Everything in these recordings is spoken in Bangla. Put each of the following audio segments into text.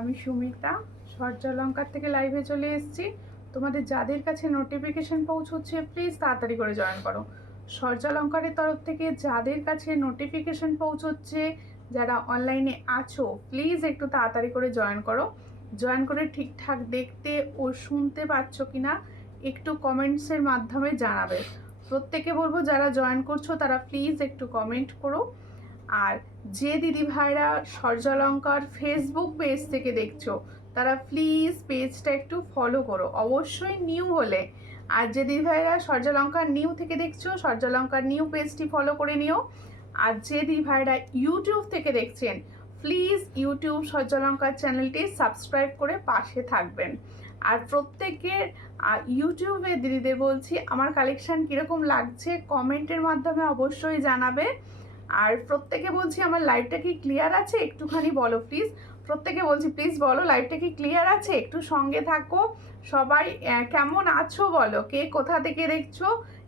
আমি সুমিতা সূর্যালঙ্কার থেকে লাইভে চলে এসেছি। তোমাদের যাদের কাছে নোটিফিকেশন পৌঁছচ্ছে প্লিজ তাড়াতাড়ি করে জয়েন করো। সূর্যালঙ্কারের তরফ থেকে যাদের কাছে নোটিফিকেশন পৌঁছচ্ছে, যারা অনলাইনে আছো প্লিজ একটু তাড়াতাড়ি করে জয়েন করো। জয়েন করে ঠিকঠাক দেখতে ও শুনতে পাচ্ছ কিনা একটু কমেন্টসের মাধ্যমে জানাবে। প্রত্যেকে বলবো যারা জয়েন করছো তারা প্লিজ একটু কমেন্ট করো। আর যে দিদি ভাইরা সূর্যালঙ্কার ফেসবুক পেজ থেকে দেখছো তারা প্লিজ পেজটা একটু ফলো করো, অবশ্যই নিউ হলে। আর যে দিদি ভাইরা সূর্যালঙ্কার নিউ থেকে দেখছো সূর্যালঙ্কার নিউ পেজটি ফলো করে নিও। আর যে দিদি ভাইরা ইউটিউব থেকে দেখছেন প্লিজ ইউটিউব সূর্যালঙ্কার চ্যানেলটি সাবস্ক্রাইব করে পাশে থাকবেন। আর প্রত্যেকের ইউটিউবে দিদিদের বলছি আমার কালেকশন কীরকম লাগছে কমেন্টের মাধ্যমে অবশ্যই জানাবে। আর প্রত্যেকে বলছি আমার লাইভটা কি ক্লিয়ার আছে একটুখানি বলো প্লিজ। প্রত্যেকে বলছি প্লিজ বলো লাইভটা কি ক্লিয়ার আছে, একটু সঙ্গে থাকো। সবাই কেমন আছো বলো, কে কোথা থেকে দেখছো,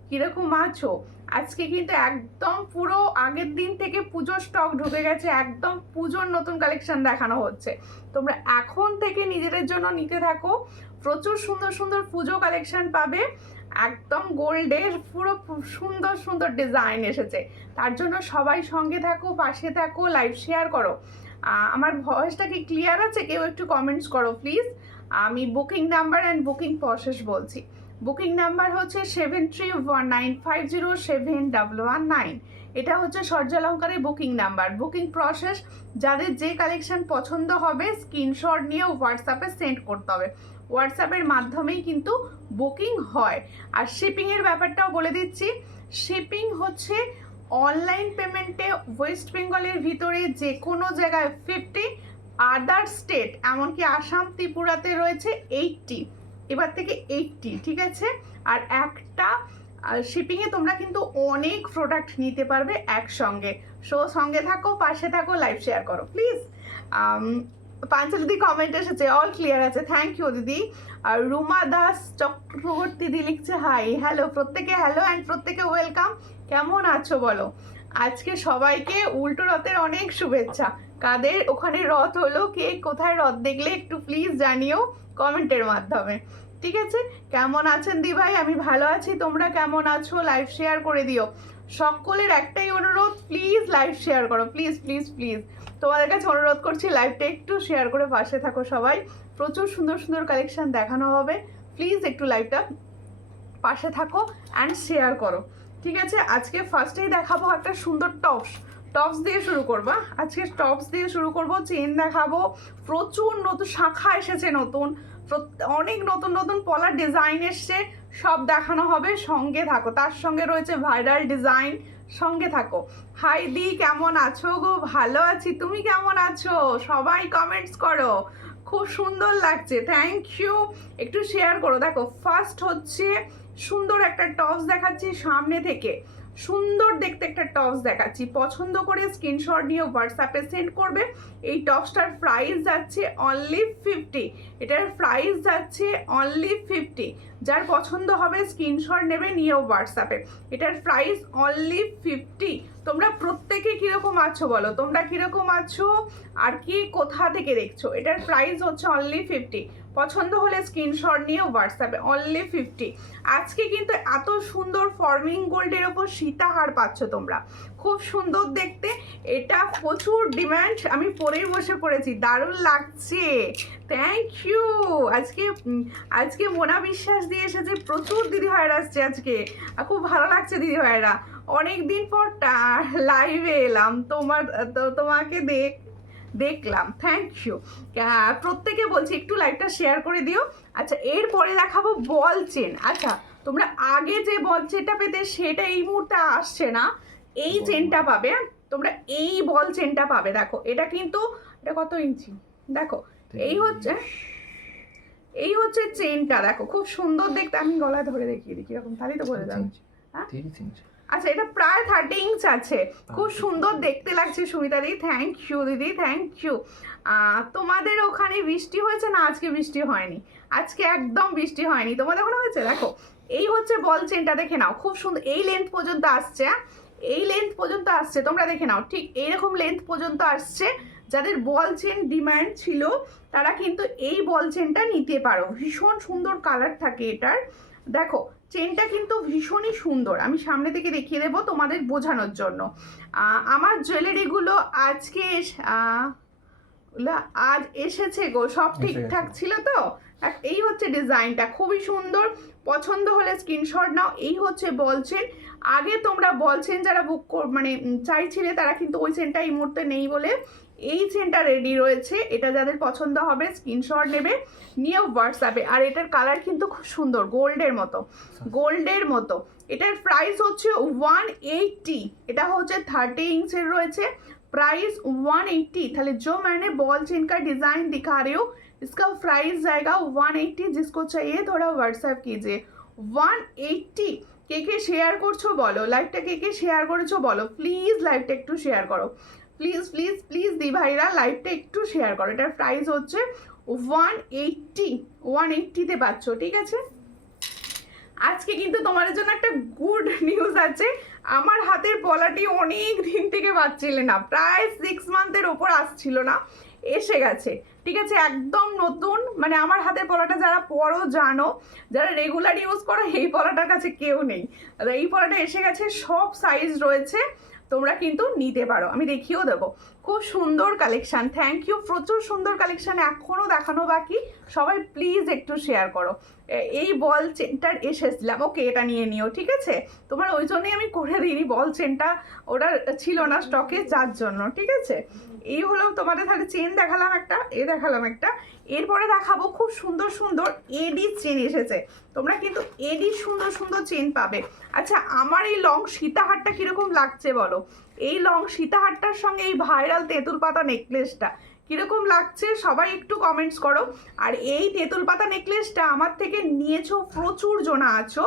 কীরকম আছো। আজকে কিন্তু একদম পুরো আগের দিন থেকে পুজোর স্টক ঢুকে গেছে, একদম পুজোর নতুন কালেকশন দেখানো হচ্ছে। তোমরা এখন থেকে নিজেদের জন্য নিতে থাকো, প্রচুর সুন্দর সুন্দর পুজো কালেকশন পাবে। একদম গোল্ডের পুরো সুন্দর সুন্দর ডিজাইন এসেছে, তার জন্য সবাই সঙ্গে থাকো, পাশে থাকো, লাইভ শেয়ার করো। আমার ভয়েসটা কি ক্লিয়ার আছে কেউ একটু কমেন্টস করো প্লিজ। আমি booking number and booking process বলছি। বুকিং নাম্বার হচ্ছে 7319507119। এটা হচ্ছে সূর্যালঙ্কারের বুকিং নাম্বার। বুকিং প্রসেস যাদের যে কালেকশন পছন্দ হবে স্ক্রিনশট নিয়ে হোয়াটসঅ্যাপে সেন্ড করতে হবে। হোয়াটসঅ্যাপের মাধ্যমেই কিন্তু বুকিং হয়। আর শিপিংয়ের ব্যাপারটাও বলে দিচ্ছি। শিপিং হচ্ছে অনলাইন পেমেন্টে ওয়েস্ট বেঙ্গলের ভিতরে যে কোনো জায়গায় 50, আদার স্টেট এমনকি আসাম ত্রিপুরাতে রয়েছে 80, এবার থেকে 80, ঠিক আছে। আর একটা শিপিংয়ে তোমরা কিন্তু অনেক প্রোডাক্ট নিতে পারবে একসঙ্গে। সঙ্গে থাকো, পাশে থাকো, লাইভ শেয়ার করো প্লিজ। পাঞ্চালি দিদি কমেন্ট এসেছে, অল ক্লিয়ার আছে, থ্যাংক ইউ দিদি। আর রুমা দাস চক্রবর্তী দিদি লিখছে হাই, হ্যালো প্রত্যেকে, হ্যালো অ্যান্ড প্রত্যেকে ওয়েলকাম। কেমন আছো বলো। আজকে সবাইকে উল্টো রথের অনেক শুভেচ্ছা। কাদের ওখানে রথ হলো, কে কোথায় রথ দেখলে একটু প্লিজ জানিও কমেন্টের মাধ্যমে, ঠিক আছে। কেমন আছেন দি ভাই, আমি ভালো আছি, তোমরা কেমন আছো, লাইভ শেয়ার করে দিও। সকলের একটাই অনুরোধ, প্লিজ লাইভ শেয়ার করো, প্লিজ প্লিজ প্লিজ। তোমাদের কাছে অনুরোধ করছি লাইভটা একটু শেয়ার করে পাশে থাকো সবাই। প্রচুর সুন্দর সুন্দর কালেকশন দেখানো হবে, প্লিজ একটু লাইভটা পাশে থাকো অ্যান্ড শেয়ার করো, ঠিক আছে। আজকে ফার্স্টেই দেখাবো একটা সুন্দর টপস দিয়ে শুরু করবা। আজকে টপস দিয়ে শুরু করব, চেন দেখাবো। প্রচুর নতুন শাখা এসেছে, নতুন অনেক নতুন নতুন পলার ডিজাইন এসছে, সব দেখানো হবে, সঙ্গে থাকো। তার সঙ্গে রয়েছে ভাইরাল ডিজাইন, সঙ্গে থাকো। হাই দি, কেমন আছো গো, ভালো আছি, তুমি কেমন আছো, সবাই কমেন্টস করো, খুব সুন্দর লাগছে, থ্যাংক ইউ। একটু শেয়ার করো। দেখো ফার্স্ট হচ্ছে সুন্দর একটা টপস দেখাচ্ছি সামনে থেকে, সুন্দর দেখতে একটা টপস দেখাচ্ছি। পছন্দ করে স্ক্রিনশট নিয়ে হোয়াটসঅ্যাপে সেন্ড করবে। এই টপসটার প্রাইস যাচ্ছে অনলি 50, এটার প্রাইস যাচ্ছে অনলি 50। যার পছন্দ হবে স্ক্রিনশট নেবে, নিয়ে হোয়াটসঅ্যাপে। এটার প্রাইস অনলি 50। তোমরা প্রত্যেকে কীরকম আছো বলো, তোমরা কীরকম আছো আর কি কোথা থেকে দেখছো। এটার প্রাইস হচ্ছে অনলি 50। পছন্দ হলে স্ক্রিনশট নিয়ে হোয়াটসঅ্যাপে, অনলি 50। আজকে কিন্তু এত সুন্দর ফর্মিং গোল্ডের ওপর সীতাহার পাচ্ছ তোমরা, খুব সুন্দর দেখতে। এটা প্রচুর ডিমান্ড, আমি পরেই বসে পড়েছি, দারুণ লাগছে, থ্যাংক ইউ। আজকে মোনা বিশ্বাস দিয়ে এসেছে, প্রচুর দিদিভাইরা আসছে আজকে, খুব ভালো লাগছে দিদিভাইরা। অনেক দিন পর লাইভে এলাম, তোমাকে দেখলাম, থ্যাংক ইউ। প্রত্যেকে বলছি একটু লাইভটা শেয়ার করে দিও। আচ্ছা এরপরে দেখাবো বল চেন। আচ্ছা তোমরা আগে যে বল চেনটা পেতে সেটা এই মুহূর্তে আসছে না, এই চেনটা পাবে। তোমরা এই বল চেনটা পাবে। দেখো এটা কিন্তু, এটা কত ইঞ্চি দেখো, এই হচ্ছে চেনটা, দেখো খুব সুন্দর দেখতে। আমি গলায় ধরে দেখিয়ে দিই কিরকম, তাহলেই তো বোঝা যাবে। হ্যাঁ আচ্ছা এটা প্রায় 30 ইঞ্চ আছে, খুব সুন্দর দেখতে লাগছে সুমিতা দিদি, থ্যাংক ইউ দিদি, থ্যাংক ইউ। তোমাদের ওখানে বৃষ্টি হয়েছে না? আজকে বৃষ্টি হয়নি, আজকে একদম বৃষ্টি হয়নি। তোমাদের ওখানে হয়েছে? দেখো এই হচ্ছে বল চেনটা, দেখে নাও, খুব সুন্দর, এই লেন্থ পর্যন্ত আসছে, এই লেন্থ পর্যন্ত আসছে, তোমরা দেখে নাও, ঠিক এইরকম লেন্থ পর্যন্ত আসছে। যাদের বল চেন ডিমান্ড ছিল তারা কিন্তু এই বল চেনটা নিতে পারো। ভীষণ সুন্দর কালার থাকে এটার। দেখো চেনটা কিন্তু ভীষণই সুন্দর, আমি সামনে থেকে দেখিয়ে দেবো তোমাদের বোঝানোর জন্য। আমার জুয়েলারিগুলো আজকে আজ এসেছে গো, সব ঠিকঠাক ছিল তো। এই হচ্ছে ডিজাইনটা, খুবই সুন্দর। পছন্দ হলে স্ক্রিনশট নাও। এই হচ্ছে বল চেন। আগে তোমরা বল চেন যারা মানে চাইছিলে তারা কিন্তু ওই চেনটা এই মুহূর্তে নেই বলে এই চেনটা রেডি রয়েছে। এটা যাদের পছন্দ হবে স্ক্রিনশট নেবে, নিয়ে হোয়াটসঅ্যাপে। আর এটার কালার কিন্তু খুব সুন্দর, গোল্ডের মতো, গোল্ডের মতো। এটার প্রাইস হচ্ছে 180। এটা হচ্ছে 30 इंचের রয়েছে, प्राइस 180। थाले जो मैंने बॉल चेन का डिजाइन दिखा रही हूँ इसका प्राइस जाएगा 180। जिसको चाहिए थोड़ा व्हाट्सएप कीजिए। 180। के शेयर করছো বলো, লাইভটা কে শেয়ার করেছো বলো প্লিজ, লাইভটা একটু শেয়ার করো প্লিজ প্লিজ প্লিজ দি ভাইরা, লাইভটা একটু শেয়ার করো। এটার প্রাইস হচ্ছে 180। 180 পাচ্ছ, ঠিক আছে। আজকে কিন্তু তোমাদের জন্য একটা গুড নিউজ আছে। আমার হাতের পলাটি অনেক দিন থেকে পাচ্ছিলে না, প্রায় 6 মান্থের ওপর আসছিল না, এসে গেছে, ঠিক আছে। একদম নতুন, মানে আমার হাতের পলাটা যারা পরো জানো, যারা রেগুলার ইউজ করো, এই পলাটার কাছে কেউ নেই। এই পলাটা এসে গেছে, সব সাইজ রয়েছে, তোমরা কিন্তু নিতে পারো, আমি দেখিয়েও দেবো। খুব সুন্দর কালেকশান, থ্যাংক ইউ। প্রচুর সুন্দর কালেকশান এখনও দেখানো বাকি, সবাই প্লিজ একটু শেয়ার করো। এই বল চেনটার এসেছিলাম, ওকে এটা নিয়ে নিও, ঠিক আছে। তোমার ওই জন্যই আমি করে দিইনি, বল চেনটা ওটা ছিল না স্টকে, যার জন্য, ঠিক আছে। এই হলো তোমাদের, তাহলে চেন দেখালাম একটা, দেখালাম একটা। এরপরে দেখাবো খুব সুন্দর সুন্দর এডি চেন এসেছে। তোমরা কিন্তু এডি সুন্দর সুন্দর চেন পাবে। আচ্ছা, আমার এই লং সীতাহারটা কিরকম লাগছে বলো? এই লং সীতাহারটার সঙ্গে এই ভাইরাল তেঁতুল পাতা নেকলেসটা কিরকম লাগছে সবাই একটু কমেন্টস করো। আর এই তেঁতুল পাতা নেকলেসটা আমার থেকে নিয়েছো, প্রচুর জনা আছো,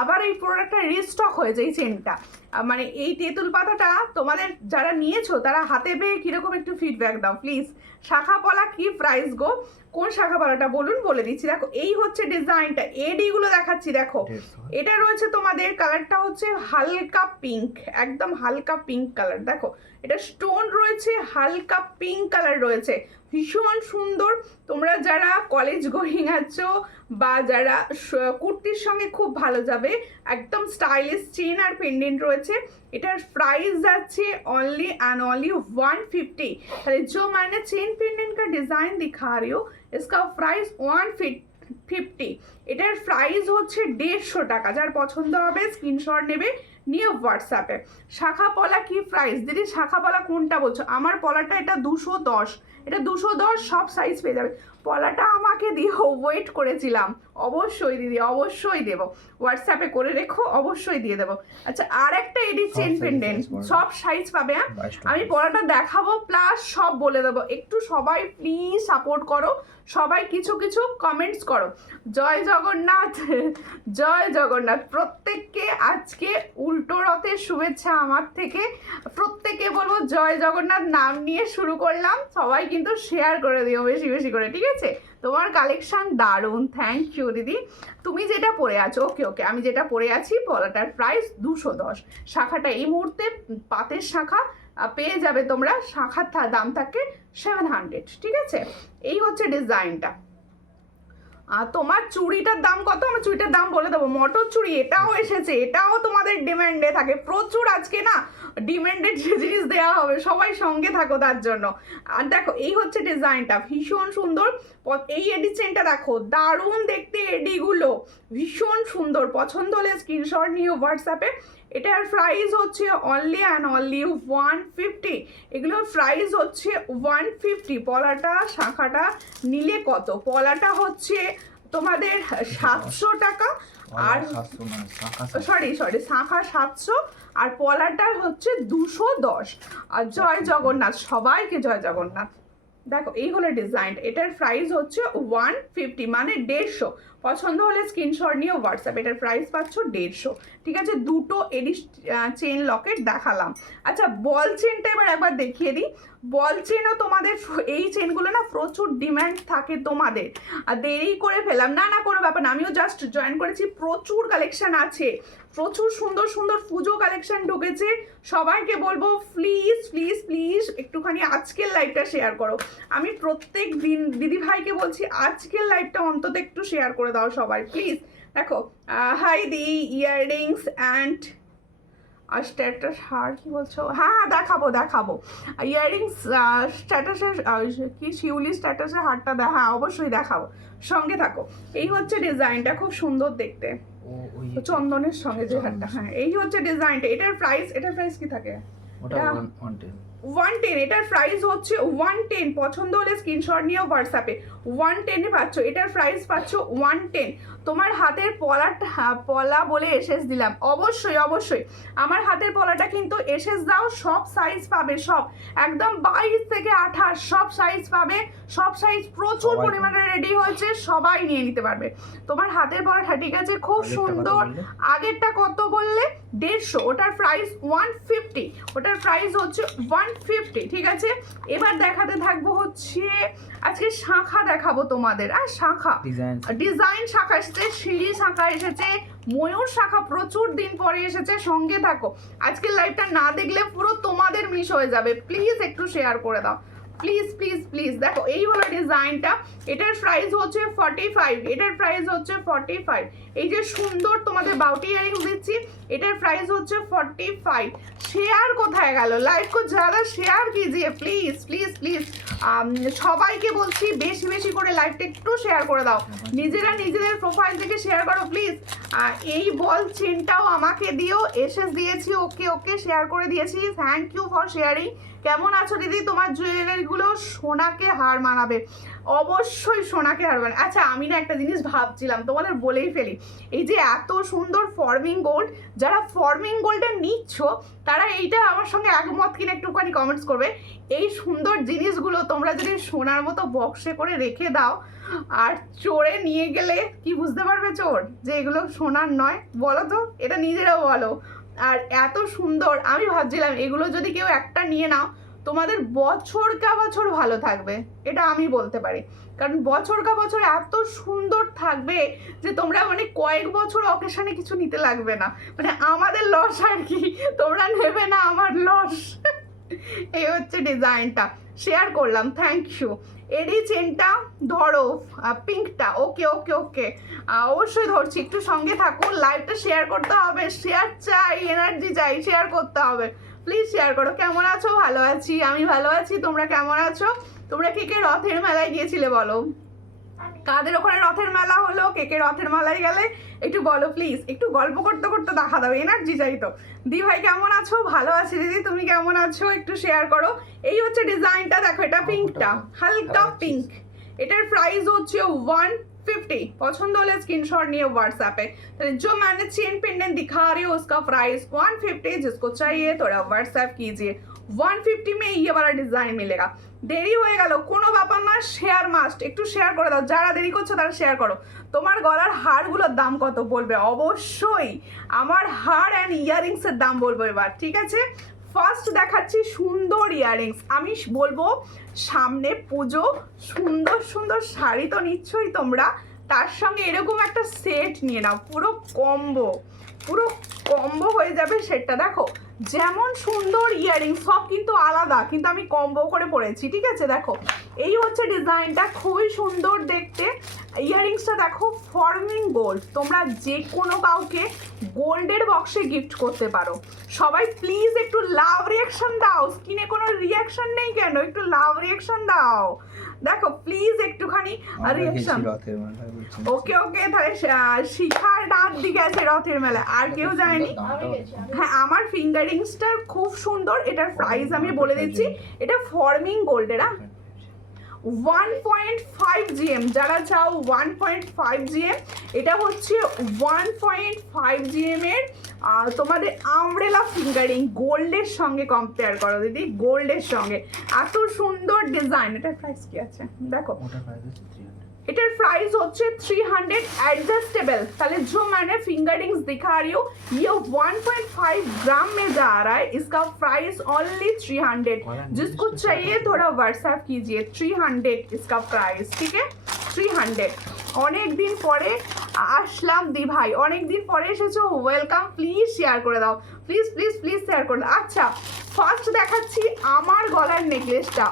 আবার এই প্রোডাক্টটা রিস্টক হয়েছে এই চেনটা। মানে এই তেঁতুল পাতাটা তোমাদের যারা নিয়েছো তারা হাতে পেয়ে কিরকম একটু ফিডব্যাক দাও প্লিজ। শাখা পলা কি প্রাইস গো? কোন শাখা পলাটা বলুন, বলে দিচ্ছি। দেখো এই হচ্ছে ডিজাইনটা, এডিগুলো দেখাচ্ছি। দেখো এটা রয়েছে তোমাদের, কালারটা হচ্ছে হালকা পিঙ্ক, একদম হালকা পিঙ্ক কালার। দেখো এটা স্টোন রয়েছে, হালকা পিঙ্ক কালার রয়েছে, ভীষণ সুন্দর। তোমরা যারা কলেজ গোয়িং আছো বা যারা কুর্তির সঙ্গে খুব ভালো যাবে, একদম স্টাইলিশ চেন আর পেন্ডেন্ট রয়েছে। এটার প্রাইস যাচ্ছে অনলি एंड ओनली 150। তাহলে जो मैंने चेन पेंडेंट का डिजाइन दिखा रही हूँ इसका प्राइस 150। এটার প্রাইস হচ্ছে 150 টাকা। যার পছন্দ হবে স্ক্রিনশট নেবে, নিয়ে হোয়াটসঅ্যাপে। শাখা পলা কি প্রাইস দিদি? শাখা পলা কোনটা বলছো? আমার পলাটা এটা 210, এটা 210, সব সাইজ পেয়ে যাবে। পলাটা আমাকে দিও, ওয়েট করেছিলাম। অবশ্যই দিদি, অবশ্যই দেবো, হোয়াটসঅ্যাপে করে রেখো, অবশ্যই দিয়ে দেবো। আচ্ছা, আর একটা এডি চেন পেন্ডেন্ট, সব সাইজ পাবে। হ্যাঁ, আমি পলাটা দেখাবো প্লাস সব বলে দেবো। একটু সবাই প্লিজ সাপোর্ট করো, সবাই কিছু কিছু কমেন্টস করো। জয় জগন্নাথ, জয় জগন্নাথ। প্রত্যেককে আজকে উল্টো রথের শুভেচ্ছা আমার থেকে। প্রত্যেকে বলবো জয় জগন্নাথ নাম নিয়ে শুরু করলাম। সবাই কিন্তু শেয়ার করে দিও বেশি বেশি করে, ঠিক আছে। তোমার কালেকশন দারুণ, থ্যাংক ইউ দিদি। তুমি যেটা পরে আছো, ওকে ওকে, আমি যেটা পরে আছি, পলাটার প্রাইস 210। শাখাটা এই মুহূর্তে পাতের শাখা পেয়ে যাবে তোমরা, শাখার দাম থাকে 700, ঠিক আছে। এই হচ্ছে ডিজাইনটা। তোমার চুড়িটার দাম কত? আমার চুড়িটার দাম বলে দেবো। মটর চুড়ি এটাও এসেছে, এটাও তোমাদের ডিমান্ডে থাকে প্রচুর। আজকে না ডিমান্ডেড জিনিস দেওয়া হবে, সবাই সঙ্গে থাকো তার জন্য। আর দেখো এই হচ্ছে ডিজাইনটা, ভীষণ সুন্দর। এই এডি চেনটা দেখো, দারুণ দেখতে এডিগুলো, ভীষণ সুন্দর। পছন্দ হলে স্ক্রিনশট নিও হোয়াটসঅ্যাপে। এটার প্রাইস হচ্ছে অনলি অ্যান্ড অনলি 150। এগুলোর প্রাইস হচ্ছে 150। পলাটা শাখাটা নিলে কত? পলাটা হচ্ছে তোমাদের 700 টাকা, আর সরি শাখা 700, আর পলাটার হচ্ছে 210। আর জয় জগন্নাথ, সবাইকে জয় জগন্নাথ। দেখো এই হলো ডিজাইন, এটার প্রাইস হচ্ছে 150, মানে 150। পছন্দ হলে স্ক্রিনশট নিয়ে হোয়াটসঅ্যাপ। এটার প্রাইস পাচ্ছ 150, ঠিক আছে। দুটো এডি চেন লকেট দেখালাম। আচ্ছা, বল চেনটা এবার একবার দেখিয়ে দিই। বল চেনও তোমাদের, এই চেনগুলো না প্রচুর ডিমান্ড থাকে তোমাদের, আর দেরি করে ফেলাম না, কোনো ব্যাপার না, আমিও জাস্ট জয়েন করেছি, প্রচুর কালেকশন আছে, প্রচুর সুন্দর সুন্দর পুজো কালেকশন ঢুকেছে। সবাইকে বলবো প্লিজ প্লিজ প্লিজ একটুখানি আজকের লাইভটা শেয়ার করো। আমি প্রত্যেক দিন দিদি ভাইকে বলছি আজকের লাইভটা অন্তত একটু শেয়ার করে দাও সবাই প্লিজ। দেখো হাই দি ইয়াররিংস অ্যান্ড স্ট্যাটাস হার কি বলছো, হ্যাঁ দেখাবো ইয়াররিংস স্ট্যাটাসের কি শিউলি স্ট্যাটাসের হারটা হ্যাঁ অবশ্যই দেখাবো, সঙ্গে থাকো। এই হচ্ছে ডিজাইনটা, খুব সুন্দর দেখতে, চন্দনের সঙ্গে যে হারটা, হ্যাঁ এই হচ্ছে ডিজাইনটা। এটার প্রাইস কি থাকে? 110, এটার প্রাইস হচ্ছে 110। পছন্দ হলে স্ক্রিনশট নিয়ে হোয়াটসঅ্যাপে 110 এ পাচ্ছ, এটার প্রাইস পাচ্ছ 110। তোমার হাতের পলা বলে এসএস দিলাম, অবশ্যই আমার হাতের পলাটা কিন্তু এসএস দাও, সব সাইজ পাবে, সব একদম 22 থেকে 28 সব সাইজ পাবে, সব সাইজ প্রচুর পরিমাণে রেডি হয়েছে, সবাই নিয়ে নিতে পারবে। তোমার হাতের পলাটা ঠিক আছে, খুব সুন্দর। আগেরটা কত বললে? 150, ওটার প্রাইস 150, ওটার প্রাইস হচ্ছে 150, ঠিক আছে। এবার দেখাতে থাকবো হচ্ছে আজকে শাখা দেখাবো তোমাদের, আর শাখা ডিজাইন শাখা এসেছে, সিঁড়ি শাখা এসেছে, ময়ূর শাখা প্রচুর দিন পরে এসেছে, সঙ্গে থাকো। আজকের লাইভটা না দেখলে পুরো তোমাদের মিস হয়ে যাবে, প্লিজ একটু শেয়ার করে দাও প্লিজ প্লিজ প্লিজ। দেখো এই হলো ডিজাইনটা, এটার প্রাইস হচ্ছে 45, এটার প্রাইস হচ্ছে 45। এই যে সুন্দর তোমাদের বাউটি ইয়ারিংস দিচ্ছি, এটার প্রাইস হচ্ছে 45। শেয়ার কোথায় গেল? লাইভ কো যারা শেয়ার কিজিয়ে প্লিজ প্লিজ প্লিজ। সবাইকে বলছি বেশি বেশি করে লাইভটা একটু শেয়ার করে দাও, নিজেদের প্রোফাইল থেকে শেয়ার করো প্লিজ। এই বল চেনটাও আমাকে দিও, এসএস দিয়েছি, ওকে শেয়ার করে দিয়েছি, থ্যাংক ইউ ফর শেয়ারিং। কেমন আছো দিদি? তোমার জুয়েলারিগুলো সোনাকে হার মানাবে, অবশ্যই সোনাকে হার মানাবে। আচ্ছা আমি না একটা জিনিস ভাবছিলাম, তোমাদের বলেই ফেলি, এই যে এত সুন্দর ফর্মিং গোল্ড, যারা ফর্মিং গোল্ডে নিচ্ছ তারা এইটা আমার সঙ্গে একমত কিনা একটুখানি কমেন্টস করবে। এই সুন্দর জিনিসগুলো তোমরা যদি সোনার মতো বক্সে করে রেখে দাও, আর চোরে নিয়ে গেলে কি বুঝতে পারবে চোর যে এগুলো সোনার নয়? বলো তো, এটা নিজেরাও বলো। আর এত সুন্দর, আমি ভাবছিলাম এগুলো যদি কেউ একটা নিয়ে নাও তোমাদের বছর কা বছর ভালো থাকবে, এটা আমি বলতে পারি, কারণ বছর কা বছর এত সুন্দর থাকবে যে তোমরা মানে কয়েক বছর অকেশনে কিছু নিতে লাগবে না, মানে আমাদের লস আর কি, তোমরা নেবে না আমার লস। এই হচ্ছে ডিজাইনটা, শেয়ার করলাম, থ্যাংক ইউ। এরই চেনটা ধরো, পিঙ্কটা, ওকে অবশ্যই ধরছি, একটু সঙ্গে থাকুন, লাইভটা শেয়ার করতে হবে, শেয়ার চাই, এনার্জি চাই, শেয়ার করতে হবে, প্লিজ শেয়ার করো। কেমন আছো? ভালো আছি, আমি ভালো আছি, তোমরা কেমন আছো? তোমরা কে রথের মেলায় গিয়েছিলে বলো, কাদের ওখানে রথের মেলা হলো, কে রথের মেলায় গেলে একটু বলো প্লিজ, একটু গল্প করতে করতে দেখা দাও, এনার্জি চাই তো। দি ভাই কেমন আছো? ভালো আছি দিদি, তুমি কেমন আছো? একটু শেয়ার করো। এই হচ্ছে ডিজাইনটা, দেখো এটা পিঙ্কটা, হালকা পিঙ্ক, এটার প্রাইস হচ্ছে 150। पसंद हो स्क्रीनशॉट नहीं व्हाट्सएप पे, तो जो मैंने चेन पेंडेंट दिखा रही हूँ उसका प्राइस 150, जिसको चाहिए थोड़ा व्हाट्सएप कीजिए। 150 में ये वाला डिजाइन मिलेगा। দেরি হয়ে গেল কোনো ব্যাপার না, শেয়ার মাস্ট, একটু শেয়ার করে দাও, যারা দেরি করছো তারা শেয়ার করো। তোমার গলার হারগুলোর দাম কত বলবে, অবশ্যই আমার হার অ্যান্ড ইয়াররিংসের দাম বলবো এবার, ঠিক আছে। ফার্স্ট দেখাচ্ছি সুন্দর ইয়াররিংস, আমি বলবো সামনে পুজো, সুন্দর সুন্দর শাড়ি তো নিচ্ছই তোমরা, তার সঙ্গে এরকম একটা সেট নিয়ে নাও, পুরো কম্বো হয়ে যাবে সেটটা। দেখো যেমন সুন্দর ইয়াররিং, সব কিন্তু আলাদা, কিন্তু আমি কম্বো করে পরেছি, ঠিক আছে। দেখো এই হচ্ছে ডিজাইনটা, খুবই সুন্দর দেখতে। ইয়াররিংসটা দেখো ফর্মিং গোল্ড, তোমরা যে কোনো কাউকে গোল্ডের বক্সে গিফট করতে পারো। সবাই প্লিজ একটু লাভ রিয়াকশন দাও, স্ক্রিনে কোনো রিয়াকশন নেই কেন, একটু লাভ রিয়াকশন দাও। দেখো প্লিজ একটুখানি রিয়াকশন। ওকে তাহলে শিখার ডাক দিকে আছে রথের মেলা, আর কেউ যায়নি? হ্যাঁ আমার ফিঙ্গারিংসটা খুব সুন্দর, এটার প্রাইস আমি বলে দিচ্ছি, এটা ফর্মিং গোল্ডের 1.5 GM, যারা চাও 1.5 GM, এটা হচ্ছে 1.5 GM এর তোমাদের আমব্রেলা ফিঙ্গারিং গোল্ডের সঙ্গে কম্পেয়ার করো দিদি, গোল্ডের সঙ্গে এত সুন্দর ডিজাইন। এটার প্রাইস কি আছে দেখো, इटर प्राइस होच्छे 300 एडजस्टेबल। ताले जो मैंने फिंगरिंग्स दिखा रही हूँ ये 1.5 ग्राम में जा रहा है, इसका प्राइस ओनली 300। जिसको चाहिए थोड़ा व्हाट्सएप कीजिए, 300 इसका प्राइस, ठीक है 300। অনেক দিন পরে আসলাম দি ভাই, অনেক দিন পরে এসেছো, ওয়েলকাম। প্লিজ শেয়ার করে দাও, প্লিজ প্লিজ প্লিজ শেয়ার করে দাও। আচ্ছা ফার্স্ট দেখাচ্ছি আমার গলার নেকলেসটা,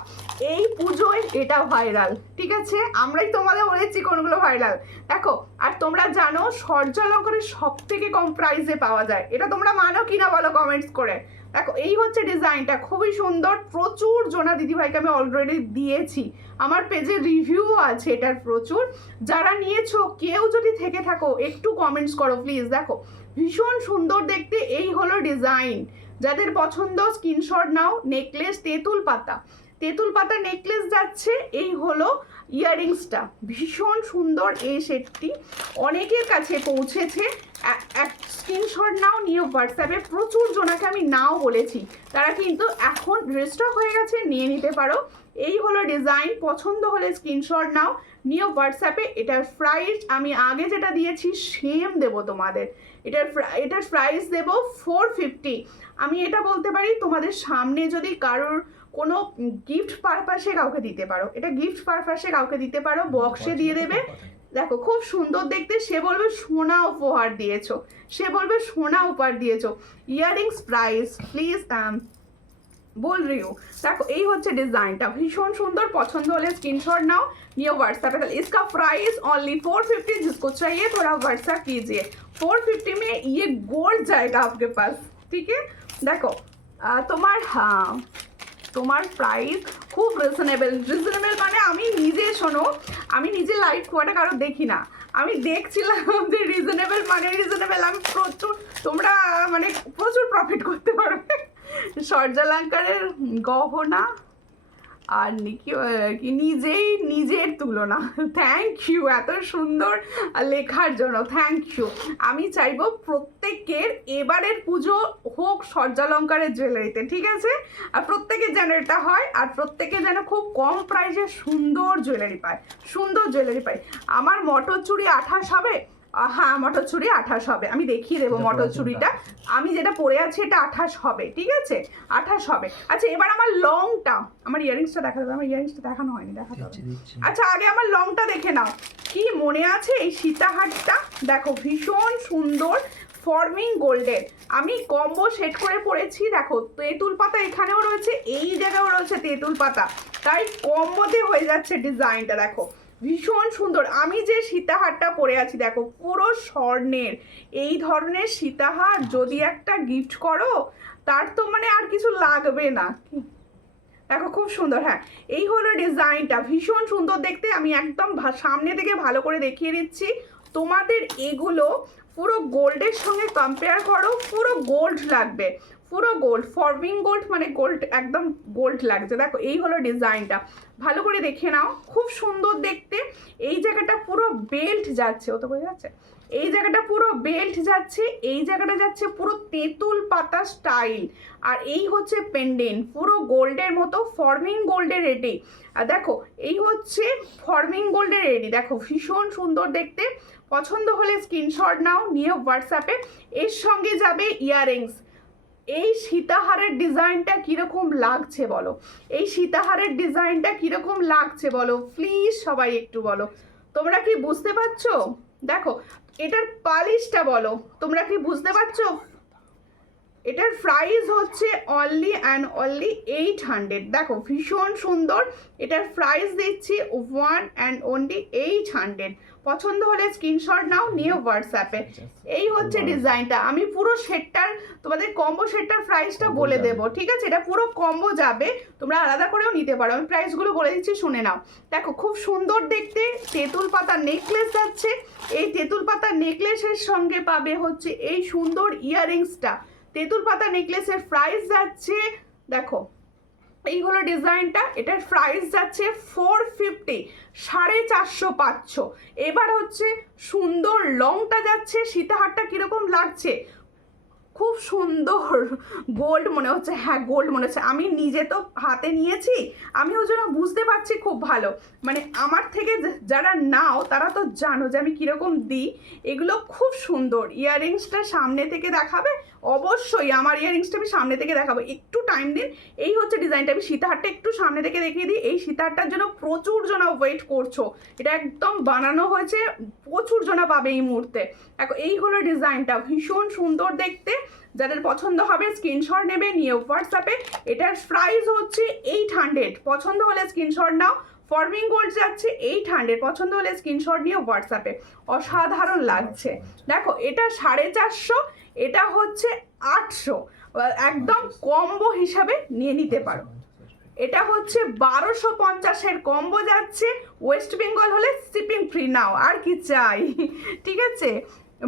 এই পুজোয় এটা ভাইরাল, ঠিক আছে আমরাই তোমাদের বলেছি কোনগুলো ভাইরাল। দেখো আর তোমরা জানো সূর্যালঙ্কারে সব থেকে কম প্রাইসে পাওয়া যায়, এটা তোমরা মানো কিনা বলো কমেন্টস করে। দেখো এই হচ্ছে ডিজাইনটা, খুবই সুন্দর, প্রচুর জোনা দিদিভাইকে আমি অলরেডি দিয়েছি, আমার পেজে রিভিউ আছে এটার প্রচুর। যারা নিয়েছো কেউ যদি থেকে থাকো একটু কমেন্টস করো প্লিজ। দেখো ভীষণ সুন্দর দেখতে, এই হলো ডিজাইন, যাদের পছন্দ স্ক্রিনশট নাও। নেকলেস তেঁতুল পাতা, তেঁতুল পাতা নেকলেস যাচ্ছে, এই হলো ইয়াররিংসটা, ভীষণ সুন্দর এই সেটটি, অনেকের কাছে পৌঁছেছে। এক স্ক্রিনশট নাও, নিয়ে হোয়াটসঅ্যাপে প্রচুর জনাকে আমি নাও বলেছি, তারা কিন্তু এখন রেজিস্টার হয়ে গেছে, নিয়ে নিতে পারো। এই হলো ডিজাইন, পছন্দ হলে স্ক্রিনশট নাও, নিয়ে হোয়াটসঅ্যাপে। এটার প্রাইস আমি আগে যেটা দিয়েছি সেম দেবো তোমাদের, এটার প্রাইস দেবো 450। আমি এটা বলতে পারি তোমাদের সামনে যদি কারোর কোনো গিফট পারপাসে কাউকে দিতে পারো, এটা গিফট পারপাসে কাউকে দিতে পারো, বক্সে দিয়ে দেবে। দেখো খুব সুন্দর দেখতে, সে বলবে সোনা উপহার দিয়েছো, সে বলবে সোনা উপহার দিয়েছো। ইয়াররিংস প্রাইস প্লিজ बोल रही हूँ। देखो यही होच्छे डिजाइनটা, भीषण सुंदर, पसंद होले स्क्रीनशॉट नाओ, नियो व्हाट्सएप पे। इसका प्राइस ओनली 450, जिसको चाहिए थोड़ा व्हाट्सएप कीजिए। 450 में ये गोल्ड जाएगा आपके पास, ठीक है। देखो তোমার हाँ তোমার প্রাইস খুব রিজনেবল, রিজনেবল মানে আমি নিজে শোনো, আমি নিজে লাইভ খুব একটা কারো দেখি না, আমি দেখছিলাম যে রিজনেবল মানে রিজনেবল, আমি প্রচুর, তোমরা মানে প্রচুর প্রফিট করতে পারবে। সূর্যালঙ্কারের গহনা আর কি নিজেই নিজের তুলনা। থ্যাংক ইউ এত সুন্দর লেখার জন্য, থ্যাংক ইউ। আমি চাইবো প্রত্যেকের এবারের পুজো হোক সূর্যালঙ্কারের জুয়েলারিতে, ঠিক আছে, আর প্রত্যেকের যেন এটা হয়, আর প্রত্যেকে যেন খুব কম প্রাইসে সুন্দর জুয়েলারি পায়, সুন্দর জুয়েলারি পায়। আমার মটর চুড়ি 28 হবে, হ্যাঁ মটর চুড়ি 28 হবে, আমি দেখিয়ে দেবো মটর চুড়িটা, আমি যেটা পরে আছি এটা 28 হবে, ঠিক আছে 28 হবে। আচ্ছা এবার আমার লংটা, আমার ইয়াররিংসটা দেখা যাবে, আমার ইয়াররিংসটা দেখানো হয়নি, দেখাতে হবে। আচ্ছা আগে আমার লংটা দেখে নাও, কি মনে আছে এই সীতাহারটা, দেখো ভীষণ সুন্দর ফর্মিং গোল্ডের, আমি কম্বো সেট করে পরেছি। দেখো তেঁতুল পাতা এখানেও রয়েছে, এই জায়গায়ও রয়েছে তেঁতুল পাতা, তাই কম্বোতে হয়ে যাচ্ছে ডিজাইনটা। দেখো ভীষণ সুন্দর, আমি যে সীতাহারটা পরে আছি দেখো পুরো স্বর্ণের, এই ধরনের সীতাহার যদি একটা গিফট করো তার তো মানে আর কিছু লাগবে না। দেখো খুব সুন্দর, হ্যাঁ এই হলো ডিজাইনটা, ভীষণ সুন্দর দেখতে। আমি একদম সামনে থেকে ভালো করে দেখিয়ে দিচ্ছি তোমাদের, এগুলো পুরো গোল্ডের সঙ্গে কম্পেয়ার করো, পুরো গোল্ড লাগবে, পুরো গোল্ড, ফর্মিং গোল্ড মানে গোল্ড, একদম গোল্ড লাগছে। দেখো এই হলো ডিজাইনটা, ভালো করে দেখে নাও, খুব সুন্দর দেখতে। এই জায়গাটা পুরো বেল্ট যাচ্ছে, ও তো বোঝা যাচ্ছে, এই জায়গাটা পুরো বেল্ট যাচ্ছে, এই জায়গাটা যাচ্ছে পুরো তেঁতুল পাতা স্টাইল, আর এই হচ্ছে পেন্ডেন্ট পুরো গোল্ডের মতো, ফর্মিং গোল্ডের রেডি। আর দেখো এই হচ্ছে ফর্মিং গোল্ডের রেডি, দেখো ভীষণ সুন্দর দেখতে। পছন্দ হলে স্ক্রিনশট নাও, নিয়ে হোয়াটসঅ্যাপে। এর সঙ্গে যাবে ইয়াররিংস। এই সীতাহারের ডিজাইনটা কীরকম লাগছে বলো, এই সীতাহারের ডিজাইনটা কীরকম লাগছে বলো প্লিজ, সবাই একটু বলো, তোমরা কি বুঝতে পারছো? দেখো এটার পালিশটা বলো, তোমরা কি বুঝতে পারছো? এটার প্রাইস হচ্ছে অনলি অ্যান্ড অনলি 800। দেখো ভীষণ সুন্দর, এটার প্রাইস দিচ্ছি 1 and only 800। পছন্দ হলে স্ক্রিনশট নাও, নিয়ে হোয়াটসঅ্যাপে। এই হচ্ছে ডিজাইনটা, আমি পুরো সেটটার তোমাদের কম্বো সেটটার প্রাইসটা বলে দেবো, ঠিক আছে, এটা পুরো কম্বো যাবে, তোমরা আলাদা করেও নিতে পারো, আমি প্রাইসগুলো বলে দিচ্ছি শুনে নাও। দেখো খুব সুন্দর দেখতে, তেঁতুল পাতা নেকলেস যাচ্ছে, এই তেঁতুল পাতা নেকলেসের সঙ্গে পাবে হচ্ছে এই সুন্দর ইয়াররিংসটা। তেঁতুল পাতা নেকলেসের প্রাইস যাচ্ছে, দেখো এই হলো ডিজাইনটা, এটার প্রাইস যাচ্ছে 450, 450 পাচ্ছ। এবার হচ্ছে সুন্দর লংটা যাচ্ছে, সীতাহারটা কিরকম লাগছে খুব সুন্দর গোল্ড মনে হচ্ছে, হ্যাঁ গোল্ড মনে হচ্ছে। আমি নিজে তো হাতে নিয়েছি, আমি ওই জন্য বুঝতে পারছি খুব ভালো। মানে আমার থেকে যারা নাও তারা তো জানো যে আমি কীরকম দিই। এগুলো খুব সুন্দর। ইয়াররিংসটা সামনে থেকে দেখাবে? অবশ্যই আমার ইয়াররিংসটা আমি সামনে থেকে দেখাবো, একটু টাইম দিন। এই হচ্ছে ডিজাইনটা। আমি সীতাহারটা একটু সামনে থেকে দেখিয়ে দিই। এই সীতাহারটার জন্য প্রচুর জনা ওয়েট করছো, এটা একদম বানানো হয়েছে, প্রচুর জনা পাবে এই মুহূর্তে। এই হলো ডিজাইনটা, ভীষণ সুন্দর দেখতে। যাদের পছন্দ হবে স্ক্রিনশট নেবে, নিয়ে হোয়াটসঅ্যাপে। এটার প্রাইস হচ্ছে 800, পছন্দ হলে স্ক্রিনশট নাও। ফরমিং গোল্ড যাচ্ছে 800, পছন্দ হলে স্ক্রিনশট নিয়ে হোয়াটসঅ্যাপে। অসাধারণ লাগছে। দেখো এটা 450, এটা হচ্ছে 800, একদম কম্বো হিসাবে নিয়ে নিতে পারো। এটা হচ্ছে 1250-এর কম্বো যাচ্ছে। ওয়েস্ট বেঙ্গল হলে শিপিং ফ্রি। নাও আর কি চাই, ঠিক আছে।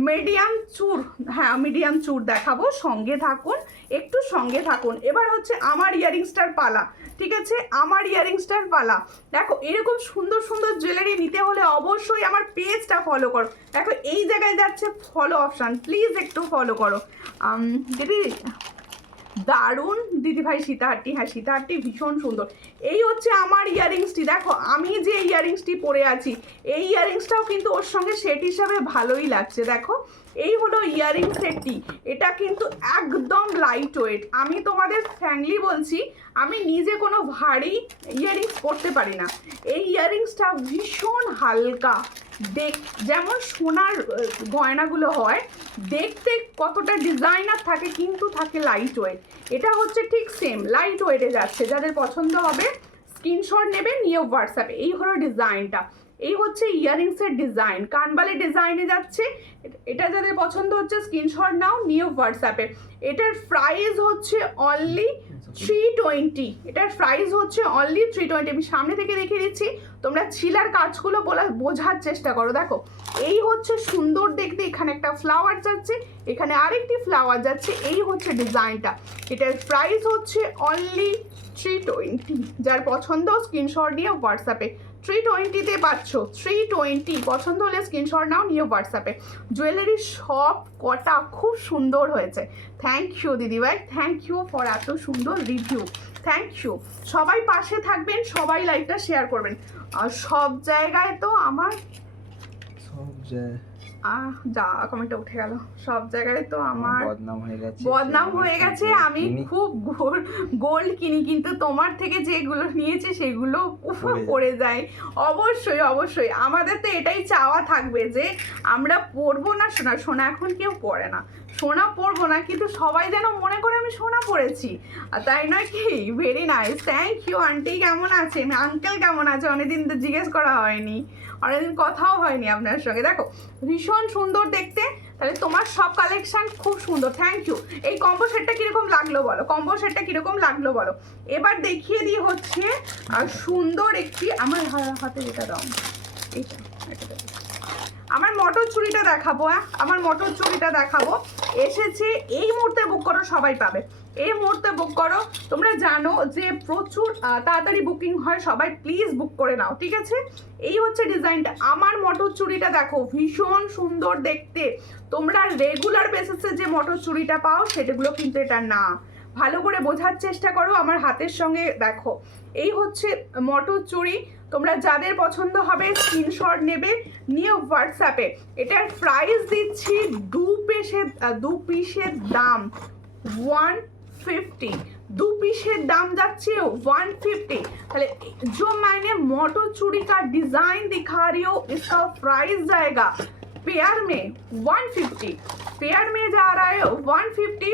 মিডিয়াম চুর, হ্যাঁ মিডিয়াম চুর দেখাবো, সঙ্গে থাকুন, একটু সঙ্গে থাকুন। এবার হচ্ছে আমার ইয়াররিংসটার পালা, ঠিক আছে, আমার ইয়াররিংসটার পালা। দেখো এরকম সুন্দর সুন্দর জুয়েলারি নিতে হলে অবশ্যই আমার পেজটা ফলো করো। দেখো এই জায়গায় যাচ্ছে ফলো অপশান, প্লিজ একটু ফলো করো। দিদি দারুণ দিদিভাই সীতাহারটি, হ্যাঁ সীতাহারটি ভীষণ সুন্দর। এই হচ্ছে আমার ইয়াররিংসটি। দেখো আমি যে ইয়াররিংসটি পরে আছি, এই ইয়াররিংসটাও কিন্তু ওর সঙ্গে সেট হিসাবে ভালোই লাগছে। দেখো এই হলো ইয়াররিং সেটটি, এটা কিন্তু একদম লাইট ওয়েট। আমি তোমাদের ফ্র্যাঙ্কলি বলছি, আমি নিজে কোনো ভারী ইয়াররিংস পরতে পারি না। এই ইয়াররিংসটা ভীষণ হালকা, যেমন সোনার গয়নাগুলো হয় দেখতে কতটা ডিজাইনার থাকে, কিন্তু থাকে লাইট ওয়েট। এটা হচ্ছে ঠিক সেম লাইট ওয়েটে যাচ্ছে। যাদের পছন্দ হবে স্ক্রিনশট নেবে, নিয়ে হোয়াটসঅ্যাপে। এই হলো ডিজাইনটা, এই হচ্ছে ইয়াররিংসের ডিজাইন, কানবালি ডিজাইনে যাচ্ছে। এটা যাদের পছন্দ হচ্ছে স্ক্রিনশট নাও, নিয়ে হোয়াটসঅ্যাপে। এটার প্রাইস হচ্ছে অনলি 320, এটার প্রাইস হচ্ছে অনলি 320। আমি সামনে থেকে দেখিয়ে দিচ্ছি, তোমরা ছিলার কাজগুলো বোঝার চেষ্টা করো। দেখো এই হচ্ছে সুন্দর দেখতে, এখানে একটা ফ্লাওয়ার যাচ্ছে, এখানে আরেকটি ফ্লাওয়ার যাচ্ছে। এই হচ্ছে ডিজাইনটা, এটার প্রাইস হচ্ছে অনলি 320। যার পছন্দ স্ক্রিনশট নিয়ে হোয়াটসঅ্যাপে। 320-তে পাচ্ছ, 320। পছন্দ হলে স্ক্রিনশট নাও, নিয়ে হোয়াটসঅ্যাপে। জুয়েলারি সব কটা খুব সুন্দর হয়েছে। থ্যাংক ইউ দিদিভাই, থ্যাংক ইউ ফর এত সুন্দর রিভিউ, থ্যাংক ইউ। সবাই পাশে থাকবেন, সবাই লাইভটা শেয়ার করবেন। আর সব জায়গায় তো আমার যা কমেন্টে উঠে গেল, সব জায়গায় তো আমার বদনাম হয়ে গেছে। আমি খুব গোল্ড কিনি, কিন্তু তোমার থেকে যেগুলো নিয়েছে সেগুলো পড়ে যায়। অবশ্যই অবশ্যই আমাদের তো এটাই চাওয়া থাকবে যে আমরা পরবো না সোনা, সোনা এখন কেউ পরে না, সোনা পরবো না, কিন্তু সবাই যেন মনে করে আমি সোনা পরেছি, তাই নয় কি? Very nice, thank you. Aunty কেমন আছে, আঙ্কেল কেমন আছে? অনেকদিন তো জিজ্ঞেস করা হয়নি, অনেকদিন কথাও হয়নি আপনার সঙ্গে। দেখো ভীষণ সুন্দর দেখতে, তাহলে তোমার সব কালেকশন খুব সুন্দর। Thank you. এই কম্বো সেটটা কীরকম লাগলো বলো, কম্বো সেটটা কীরকম লাগলো বলো। এবার দেখিয়ে দিই হচ্ছে সুন্দর একটি, আমার হাতে যেটা দাও, এইটা আমার মটর চুড়িটা দেখাবো। হ্যাঁ আমার মটর চুড়িটা দেখাবো, এসেছে। এই মুহূর্তে বুক করো, সবাই পাবে। এই মুহূর্তে বুক করো। তোমরা জানো যে প্রচুর তাড়াতাড়ি বুকিং হয়, সবাই প্লিজ বুক করে নাও, ঠিক আছে। এই হচ্ছে ডিজাইনটা। আমার মটর চুড়িটা দেখো ভীষণ সুন্দর দেখতে। তোমরা রেগুলার বেসিসে যে মটর চুড়িটা পাও সেটাগুলো কিন্তু এটা না, ভালো করে বোঝার চেষ্টা করো। আমার হাতের সঙ্গে দেখো, এই হচ্ছে মটর চুড়ি। তোমরা যাদের পছন্দ হবে স্ক্রিনশট নেবে, নিয়ে হোয়াটসঅ্যাপে। এটার প্রাইস দিচ্ছি দু পিসের দাম 150, दो पीसेर दाम जाच्छे 150। ताहले जो मैंने मोटो चूड़ी का डिजाइन दिखा रही हो, इसका प्राइस जाएगा पेयर में 150, पेयर में जा रहा है 150।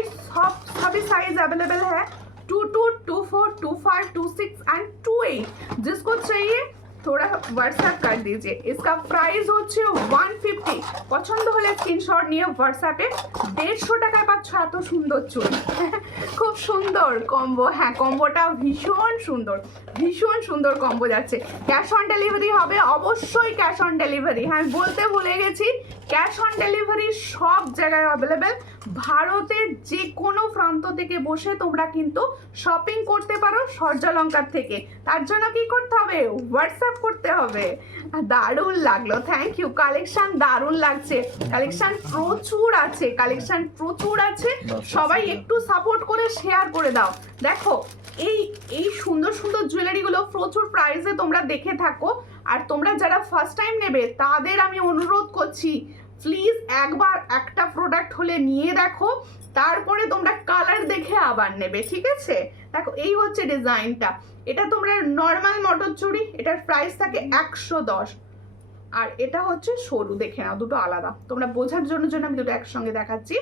सभी साइज अवेलेबल है, 22, 24, 25, 26 एंड 28। जिसको चाहिए थोड़ा व्हाट्सएप कर दीजिए। इसका प्राइस হচ্ছে 150। পছন্দ হলে স্ক্রিনশট নিয়ে হোয়াটসঅ্যাপে। 150 টাকায় পাচ্ছ এত সুন্দর চুড়ি, খুব সুন্দর কম্বো। হ্যাঁ কম্বোটা ভীষণ সুন্দর, ভীষণ সুন্দর কম্বো যাচ্ছে। ক্যাশ অন ডেলিভারি হবে, অবশ্যই ক্যাশ অন ডেলিভারি। হ্যাঁ বলতে ভুলে গেছি, ক্যাশ অন ডেলিভারি সব জায়গায় অ্যাভেলেবেল। ভারতের যে কোনো প্রান্ত থেকে বসে তোমরা কিন্তু শপিং করতে পারো সূর্যালঙ্কার থেকে। তার জন্য কি করতে হবে, হোয়াটসঅ্যাপ করতে হবে। দারুণ লাগলো, থ্যাংক ইউ। কালেকশন দারুণ লাগছে, কালেকশন প্রচুর আছে, কালেকশন প্রচুর আছে। সবাই একটু সাপোর্ট করে শেয়ার করে দাও। দেখো এই এই সুন্দর সুন্দর জুয়েলারিগুলো প্রচুর প্রাইসে তোমরা দেখে থাকো, আর তোমরা যারা ফার্স্ট টাইম নেবে তাদের আমি অনুরোধ করছি প্লিজ একবার একটা প্রোডাক্ট হলে নিয়ে দেখো, তারপরে তোমরা কালার দেখে আবার নেবে, ঠিক আছে? দেখো এই হচ্ছে ডিজাইনটা, এটা তোমরা নর্মাল মটর চুড়ি, এটার প্রাইস থাকে 110, আর এটা হচ্ছে সরু, দেখে নাও দুটো আলাদা, তোমরা বোঝার জন্য আমি দুটো একসঙ্গে দেখাচ্ছি।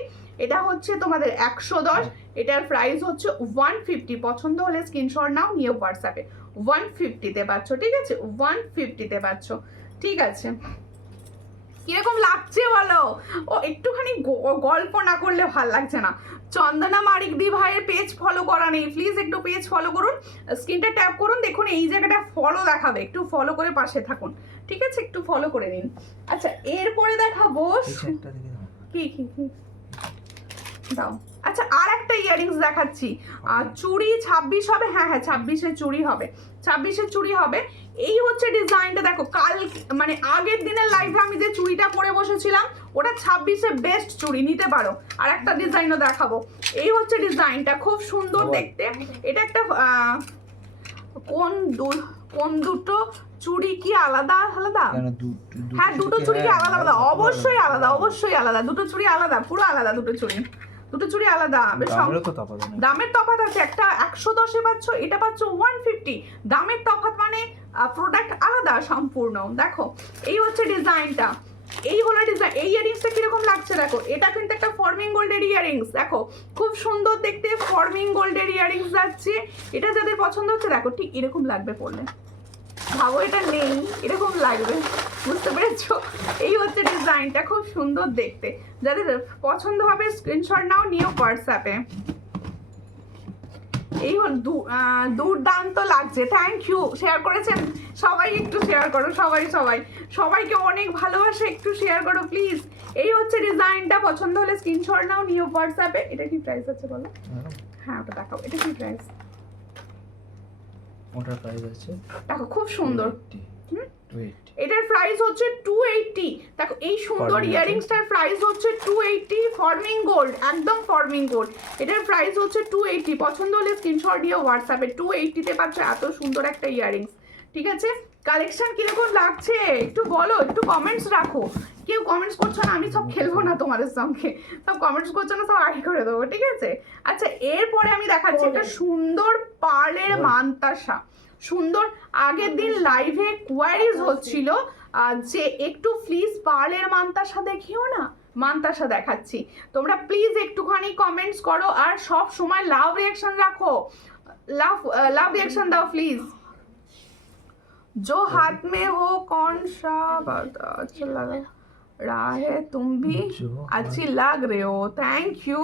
এটা হচ্ছে তোমাদের 110, এটার প্রাইস হচ্ছে 150। পছন্দ হলে স্ক্রিনশট নাও, নিয়ে হোয়াটসঅ্যাপে 150-তে পাচ্ছ, ঠিক আছে? 150-তে পাচ্ছ, ঠিক আছে? কিরকম লাগছে বলো? ও একটুখানি গল্প না করলে ভাল লাগছে না। চন্দনা মারিকদি ভাইয়ের পেজ ফলো করা নেই, প্লিজ একটু পেজ ফলো করুন, স্ক্রিনটা ট্যাপ করুন, দেখুন এই জায়গাটা ফলো দেখাবে, একটু ফলো করে পাশে থাকুন, ঠিক আছে? একটু ফলো করে নিন। আচ্ছা এরপরে দেখাবো কি কি কি দাও। আচ্ছা আর একটা ইয়ারিংস দেখাচ্ছি, চুড়ি 26 হবে, হ্যাঁ হ্যাঁ 26-এ চুড়ি হবে, 26-এ চুড়ি হবে। এই হচ্ছে ডিজাইনটা, দেখো কাল মানে আগের দিনের লাইভে আমি যে চুড়িটা পরে বসেছিলাম ওটা 26-এ বেস্ট চুড়ি, নিতে পারো। আর একটা ডিজাইনও দেখাবো, এই হচ্ছে ডিজাইনটা, খুব সুন্দর দেখতে। এটা একটা কোন দুটো চুড়ি কি আলাদা আলাদা? হ্যাঁ দুটো চুড়ি কি আলাদা আলাদা? অবশ্যই আলাদা, অবশ্যই আলাদা, দুটো চুড়ি আলাদা, পুরো আলাদা, দুটো চুড়ি আলাদা। দামের তফাৎ আছে, একটা 110-এ পাচ্ছ, এটা পাচ্ছ 150, দামের তফাৎ মানে প্রোডাক্ট আলাদা সম্পূর্ণ। দেখো এই হচ্ছে ডিজাইনটা, এই হলো ডিজাইন। এই ইয়ারিংসটা কিরকম লাগছে দেখো, এটা কিন্তু একটা ফর্মিং গোল্ডের ইয়ারিংস, দেখো খুব সুন্দর দেখতে ফর্মিং গোল্ডের ইয়ারিংস যাচ্ছে। এটা যাদের পছন্দ হচ্ছে দেখো ঠিক এরকম লাগবে পরলে, ভাবো এটা নেই এরকম লাগবে, বুঝতে পেরেছো? এই হচ্ছে ডিজাইনটা, খুব সুন্দর দেখতে, যাদের পছন্দ হবে স্ক্রিনশট নাও, নিও হোয়াটসঅ্যাপে। এই হল দুর্দান্ত লাগছে, থ্যাংক ইউ, শেয়ার করেছেন সবাই, একটু শেয়ার করো, সবাইকে অনেক ভালোবাসে, একটু শেয়ার করো প্লিজ। এই হচ্ছে ডিজাইনটা, পছন্দ হলে স্ক্রিনশট নাও, নিও হোয়াটসঅ্যাপে। এটা কি প্রাইস আছে বলো? হ্যাঁ ওটা দেখাও, এটা কি প্রাইস? ওটার প্রাইস আছে দেখো খুব সুন্দর, এটার প্রাইস হচ্ছে 280। দেখো এই সুন্দর ইয়ারিংসটার প্রাইস হচ্ছে 280, ফর্মিং গোল্ড, একদম ফর্মিং গোল্ড, এটার প্রাইস হচ্ছে 280। পছন্দ হলে স্ক্রিনশট দিয়ে হোয়াটসঅ্যাপে 280-তে পাচ্ছ এত সুন্দর একটা ইয়ারিংস, ঠিক আছে? কালেকশন কিরকম লাগছে একটু বলো, একটু কমেন্টস রাখো। কেউ কমেন্টস করছো না, আমি সব খেলবো না তোমাদের সঙ্গে, সব কমেন্টস করছো না সব আই করে দেবো, ঠিক আছে? আচ্ছা এরপরে আমি দেখাচ্ছি একটা সুন্দর পার্লের মানতাসা, সুন্দর। আগের দিন লাইভে কোয়ারিজ হচ্ছিল যে একটু প্লিজ পার্লের মানতাসা দেখিও না, মানতাসা দেখাচ্ছি, তোমরা প্লিজ একটুখানি কমেন্টস করো, আর সব সময় লাভ রিয়াকশন রাখো, লাভ রিয়াকশন দাও প্লিজ। जो हाथ में हो कौन सा अच्छा लग रहा है, तुम भी अच्छी लग रहे हो, थैंक यू।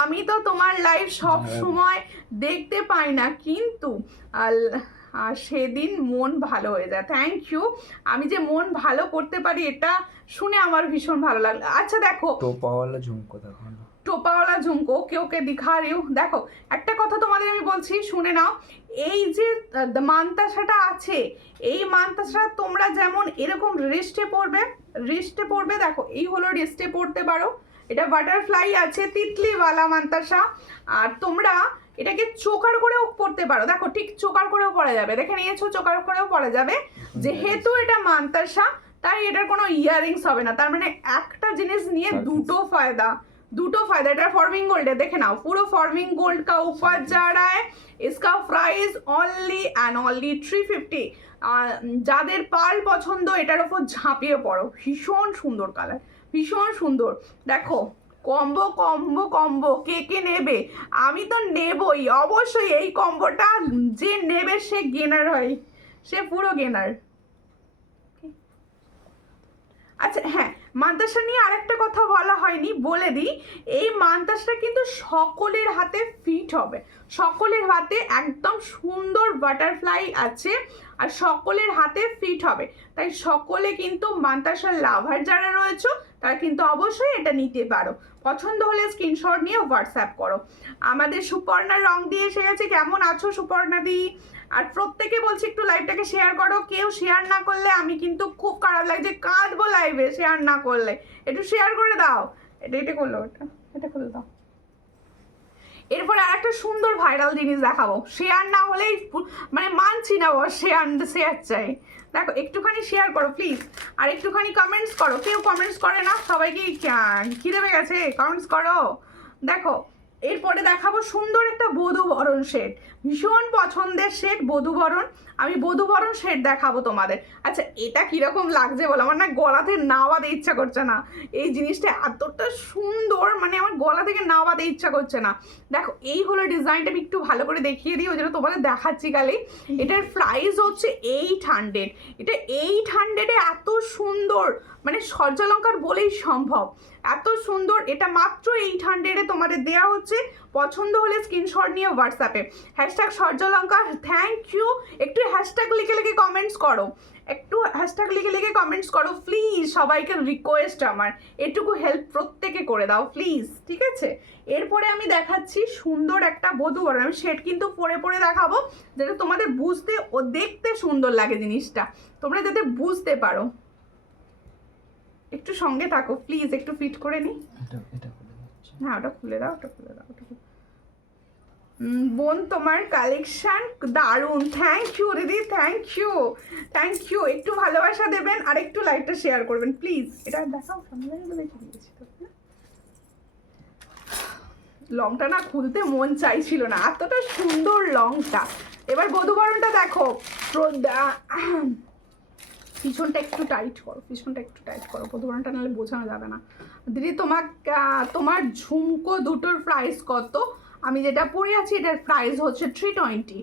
আমি তো তোমার লাইভ সব সময় দেখতে পাই না, কিন্তু সেদিন মন ভালো হয়ে যায়, থ্যাংক ইউ। আমি যে মন ভালো করতে পারি এটা শুনে আমার ভীষণ ভালো লাগলো। আচ্ছা দেখো টোপাওয়ালা ঝুমকো দেখো না, টোপাওয়ালা ঝুমকো ওকে দিখা রিউ। দেখো একটা কথা তোমাদের আমি বলছি, শুনে নাও, এই যে মানতাসাটা আছে, এই মানতাসাটা তোমরা যেমন এরকম রিস্টে পরবে, দেখো এই হলো রিস্টে পরতে পারো, এটা বাটারফ্লাই আছে, তিতলিওয়ালা মানতাসা, আর তোমরা এটাকে চোকার করেও পরতে পারো, দেখো ঠিক চোকার করেও পরা যাবে, দেখে নিয়েছো চোকার করেও পরা যাবে। যেহেতু এটা মানতাসা তাই এটার কোনো ইয়ারিংস হবে না, তার মানে একটা জিনিস নিয়ে দুটো ফায়দা। এটা फॉर्मिंग गोल्ड है, देखे ना पूरा फॉर्मिंग गोल्ड का ऊपर जा रहा है, इसका प्राइस ओनली एंड ओनली 350। যাদের পার্ল পছন্দ এটার উপর ঝাঁপিয়ে পড়ো, ভীষণ সুন্দর কালার, ভীষণ সুন্দর। দেখো কম্বো কে নেবে? আমি তো নেবই অবশ্যই, এই কম্বোটা যে নেবে সে গেনার হয়, সে পুরো গেনার। আচ্ছা হ্যাঁ, মানতাসা নিয়ে আরেকটা কথা বলা হয়নি, বলে দিই, এই মানতাসটা কিন্তু সকলের হাতে ফিট হবে, সকলের হাতে একদম সুন্দর বাটারফ্লাই আছে, আর সকলের হাতে ফিট হবে, তাই সকলে কিন্তু মানতাসার লাভার যারা রয়েছে তারা কিন্তু অবশ্যই এটা নিতে পারো। পছন্দ হলে স্ক্রিনশট নিয়ে হোয়াটসঅ্যাপ করো। আমাদের সুপর্ণা রং দিয়ে এসে গেছে, কেমন আছো সুপর্ণা দি? আর প্রত্যেকে বলছি একটু লাইভটাকে শেয়ার করো, কেউ শেয়ার না করলে আমি কিন্তু খুব খারাপ লাগছে, কাঁদবো লাইভে শেয়ার না করলে। একটু শেয়ার করে দাও। এটা করলো, এটা খুলে দাও। এরপরে আর একটা সুন্দর ভাইরাল জিনিস দেখাবো, শেয়ার না হলেই মানে মানছি না, শেয়ার চাই। দেখো একটুখানি শেয়ার করো প্লিজ, আর একটুখানি কমেন্টস করো। কেউ কমেন্টস করে না, সবাইকে খিদে পেয়ে গেছে, কমেন্টস করো। দেখো এরপরে দেখাবো সুন্দর একটা বধূবরণ সেট, ভীষণ পছন্দের সেট বধূবরণ। আমি বধূবরণ সেট দেখাবো তোমাদের। আচ্ছা এটা কিরকম লাগছে বলো, আমার না গলাতে নাওয়াতে ইচ্ছা করছে না, এই জিনিসটা এতটা সুন্দর, মানে আমার গলা থেকে নাওয়াতে ইচ্ছা করছে না। দেখো এই হলো ডিজাইনটা, আমি একটু ভালো করে দেখিয়ে দিই, ওই জন্য তোমাদের দেখাচ্ছি গালি। এটার প্রাইস হচ্ছে 800। এটা 800-এ এত সুন্দর, মানে সূর্যালঙ্কার বলেই সম্ভব, এত সুন্দর। এটা মাত্র 800-এ তোমাদের দেওয়া হচ্ছে। পছন্দ হলে স্ক্রিনশট নিয়ে হোয়াটসঅ্যাপে #সূর্যালঙ্কা থ্যাংক ইউ। একটু হ্যাশট্যাগ লিখে কমেন্টস করো, একটু হ্যাশট্যাগ লিখে কমেন্টস করো প্লিজ, সবাইকে রিকোয়েস্ট আমার, এটুকু হেল্প প্রত্যেকে করে দাও প্লিজ, ঠিক আছে? এরপরে আমি দেখাচ্ছি সুন্দর একটা বধূবরণ, আমি সেট কিন্তু পরে দেখাবো, যাতে তোমাদের বুঝতে ও দেখতে সুন্দর লাগে জিনিসটা, তোমরা যাতে বুঝতে পারো। একটু সঙ্গে থাকো প্লিজ, একটু ফিট করে নি। না ওটা খুলে দাও, ওটা খুলে দাও। বোন তোমার কালেকশন দারুণ, থ্যাংক ইউ দিদি, থ্যাংক ইউ। একটু ভালোবাসা দেবেন আর একটু লাইভটা শেয়ার করবেন প্লিজ। এটা দেখাও, সামনে দেখে দিয়েছি তো। লংটা না খুলতে মন চাইছিল না, এতটা সুন্দর লংটা। এবার বধূবরণটা দেখো, পিছনটা একটু টাইট করো, বধূবরণটা নাহলে বোঝানো যাবে না। দিদি তোমার ঝুমকো দুটোর প্রাইস কত? আমি যেটা পরে আছি এটার প্রাইস হচ্ছে 320।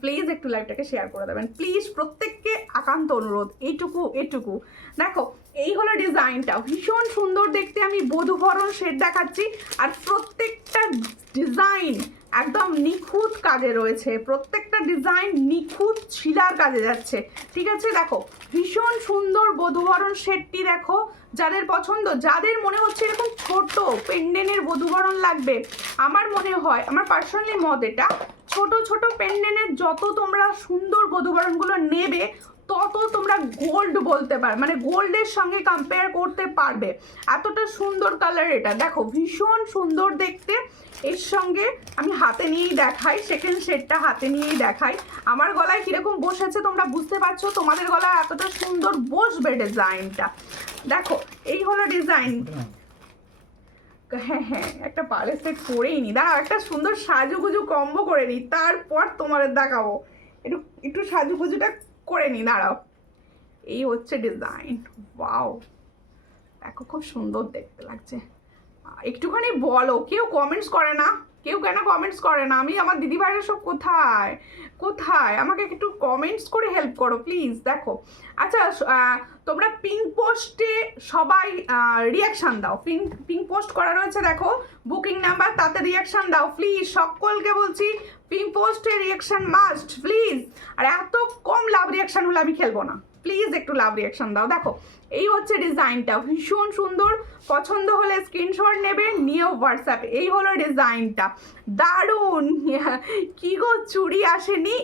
প্লিজ একটু লাইভটাকে শেয়ার করে দেবেন প্লিজ, প্রত্যেককে একান্ত অনুরোধ, এইটুকু। দেখো এই হলো ডিজাইনটা, ভীষণ সুন্দর দেখতে। আমি বধূবরণ সেট দেখাচ্ছি, আর প্রত্যেকটা ডিজাইন একদম নিখুঁত কাজে রয়েছে, প্রত্যেকটা ডিজাইন নিখুঁত ছিলার কাজে যাচ্ছে, ঠিক আছে? দেখো ভীষণ সুন্দর বধূবরণ সেটটি দেখো, যাদের পছন্দ, যাদের মনে হচ্ছে এরকম ছোট পেন্ডেন্টের বধূবরণ লাগবে, আমার মনে হয়, আমার পার্সোনালি মত এটা, ছোট পেন্ডেন্টের যত তোমরা সুন্দর বধূবরণগুলো নেবে তত তোমরা গোল্ড বলতে পারবে, মানে গোল্ডের সঙ্গে কম্পেয়ার করতে পারবে, এতটা সুন্দর কালার এটা। দেখো ভীষণ সুন্দর দেখতে। এর সঙ্গে আমি হাতে নিয়েই দেখাই, সেকেন্ড সেটটা হাতে নিয়েই দেখাই, আমার গলায় কীরকম বসেছে তোমরা বুঝতে পারছো, তোমাদের গলায় এতটা সুন্দর বসবে ডিজাইনটা। দেখো এই হলো ডিজাইন। হ্যাঁ একটা পার্লের সেট করেই নি, দাঁড়াও একটা সুন্দর সাজুগুজু কম্বো করে নিই, তারপর তোমাদের দেখাবো। একটু সাজুগুজুটা করে নি, দাঁড়াও। এই হচ্ছে ডিজাইন, ওয়াও দেখো খুব সুন্দর দেখতে লাগছে। একটুখানি বলো, কেউ কমেন্টস করে না, কেউ কেন কমেন্টস করে না? আমি আমার দিদিভাইরা সব কোথায় আমাকে একটু কমেন্টস করে হেল্প করো প্লিজ। দেখো আচ্ছা তোমরা পিঙ্ক পোস্টে সবাই রিয়াকশান দাও, পিঙ্ক পোস্ট করা রয়েছে দেখো বুকিং নাম্বার, তাতে রিয়াকশান দাও প্লিজ, সকলকে বলছি পিঙ্ক পোস্টে রিয়াকশান মাস্ট প্লিজ। আর এত কম লাভ রিয়াকশান হলে আমি খেলবো না, প্লিজ একটু লাভ রিয়াকশান দাও। দেখো এই হচ্ছে ডিজাইনটা, ভীষণ সুন্দর, পছন্দ হলে স্ক্রিনশট নেবে, নিয়েও হোয়াটসঅ্যাপে। এই হলো ডিজাইনটা, দারুণ। কি গো চুড়ি আসেনি?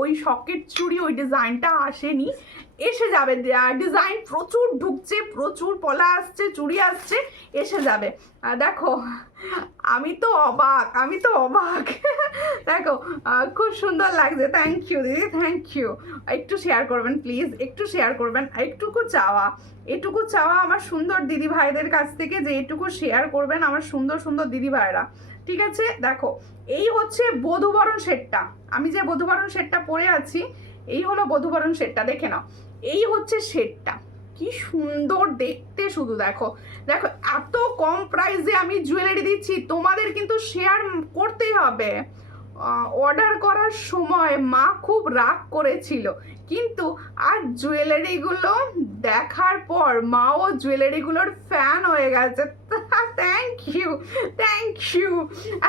ওই সকেট চুড়ি, ওই ডিজাইনটা আসেনি, এসে যাবে। ডিজাইন প্রচুর ঢুকছে, প্রচুর পলা আসছে, চুড়ি আসছে, এসে যাবে। দেখো আমি তো অবাক দেখো খুব সুন্দর লাগছে, থ্যাংক ইউ দিদি, থ্যাংক ইউ। একটু শেয়ার করবেন প্লিজ, একটু শেয়ার করবেন, এটুকু চাওয়া আমার সুন্দর দিদি ভাইদের কাছ থেকে, যে এটুকু শেয়ার করবেন আমার সুন্দর দিদি ভাইরা, ঠিক আছে? দেখো এই হচ্ছে বধূবরণ সেটটা, আমি যে বধূবরণ সেটটা পরে আছি, এই হলো বধূবরণ সেটটা, দেখে নাও। এই হচ্ছে সেটটা, কি সুন্দর দেখতে, শুধু দেখো এত কম প্রাইসে আমি জুয়েলারি দিচ্ছি, তোমাদের কিন্তু শেয়ার করতেই হবে। অর্ডার করার সময় মা খুব রাগ করেছিল, কিন্তু আর জুয়েলারিগুলো দেখার পর মাও জুয়েলারিগুলোর ফ্যান হয়ে গেছে। থ্যাংক ইউ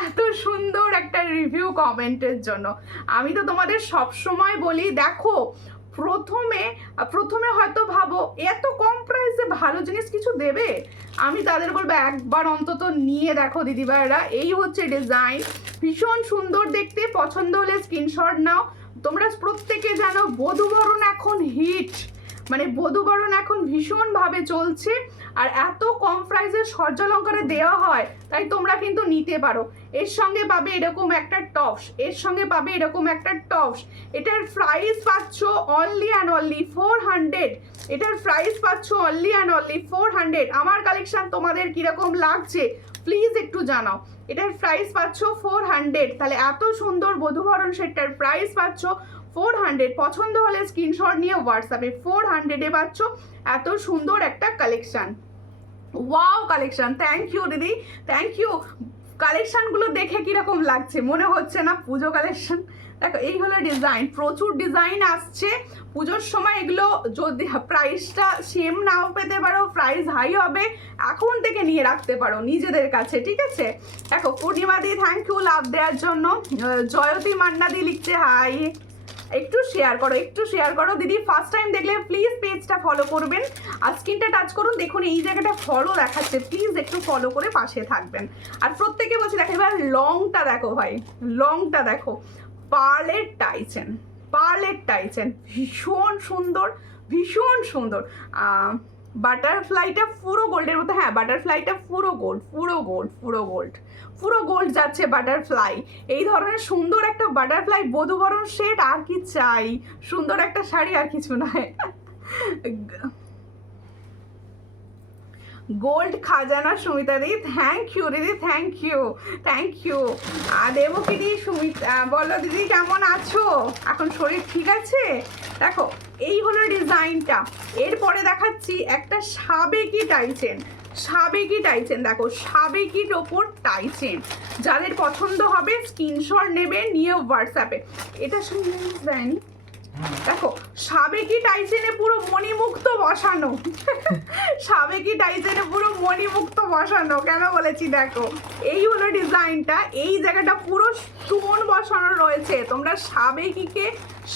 এত সুন্দর একটা রিভিউ কমেন্টের জন্য। আমি তো তোমাদের সব সময় বলি, দেখো প্রথমে হয়তো ভাবো এত কম প্রাইসে ভালো জিনিস কিছু দেবে, আমি তাদের বলবো একবার অন্তত নিয়ে দেখো দিদিভাইরা। এই হচ্ছে ডিজাইন, ভীষণ সুন্দর দেখতে, পছন্দ হলে স্ক্রিনশট নাও। তোমরা প্রত্যেকে জানো বধূবরণ এখন হিট, মানে বধূবরণ এখন ভীষণভাবে চলছে, আর এত কম প্রাইসে সূর্যালঙ্কারে দেওয়া হয়, তাই তোমরা কিন্তু নিতে পারো। এর সঙ্গে পাবে এরকম একটা টপস, এর সঙ্গে পাবে এরকম একটা টপস। এটার প্রাইস পাচ্ছ অনলি অ্যান্ড অনলি 400। এটার প্রাইস পাচ্ছ অনলি অ্যান্ড অনলি 400। আমার কালেকশন তোমাদের কিরকম লাগছে প্লিজ একটু জানাও। এটার প্রাইস পাচ্ছ 400, তাহলে এত সুন্দর বধূবরণ সেটটার প্রাইস পাচ্ছ 400। পছন্দ হলে স্ক্রিনশট নিয়ে হোয়াটসঅ্যাপে 400-এ পাচ্ছ এত সুন্দর একটা collection. Wow collection, thank you দিদি, থ্যাংক ইউ। কালেকশনগুলো দেখে কিরকম লাগছে, মনে হচ্ছে না পুজো কালেকশন? দেখো এই হলো ডিজাইন, প্রচুর ডিজাইন আসছে পুজোর সময়। এগুলো যদি প্রাইসটা সেম নাও পেতে পারো, প্রাইস হাই হবে, এখন থেকে নিয়ে রাখতে পারো নিজেদের কাছে, ঠিক আছে? দেখো পূর্ণিমা দি থ্যাংক ইউ লাভ দেওয়ার জন্য। জয়তী মান্না দি লিখছে হাই, একটু শেয়ার করো, একটু শেয়ার করো দিদি। ফার্স্ট টাইম দেখলে প্লিজ পেজটা ফলো করবেন আর স্ক্রিনটা টাচ করুন, দেখুন এই জায়গাটা ফলো দেখাচ্ছে, প্লিজ একটু ফলো করে পাশে থাকবেন। আর প্রত্যেকে বলছে দেখো এবার লংটা দেখো ভাই, লংটা দেখো, পার্লের টাইচেন, পার্লের টাইচেন, ভীষণ সুন্দর, ভীষণ সুন্দর। বাটারফ্লাইটা পুরো গোল্ডের মতো, হ্যাঁ বাটারফ্লাইটা পুরো গোল্ড, পুরো গোল্ড, পুরো গোল্ড, পুরো গোল্ড যাচ্ছে বাটারফ্লাই। এই ধরনের সুন্দর একটা বাটারফ্লাই বধূবরণ সেট, আর কি চাই? সুন্দর একটা শাড়ি, আর কিছু নয়। গোল্ড খাজানা সুমিতা দি থ্যাংক ইউ দিদি, thank you, thank you. Debaki দি সুমিতা বলো দিদি কেমন আছো, এখন শরীর ঠিক আছে? দেখো এই হলো ডিজাইনটা। এরপরে দেখাচ্ছি একটা সাবেকি টাইচেন, সাবেকি টাইচেন, দেখো সাবেকির ওপর টাইচেন। যাদের পছন্দ হবে স্ক্রিনশট নেবে, নিয়ে হোয়াটসঅ্যাপে। এটা শুনে দেয়নি, দেখো সাবেকি টাইচেনে পুরো মণিমুক্ত বসানো, সাবেকি টাইচেনে পুরো মণিমুক্ত বসানো। কেন বলেছি দেখো এই হলো ডিজাইনটা, এই জায়গাটা পুরো স্টোন বসানো রয়েছে। তোমরা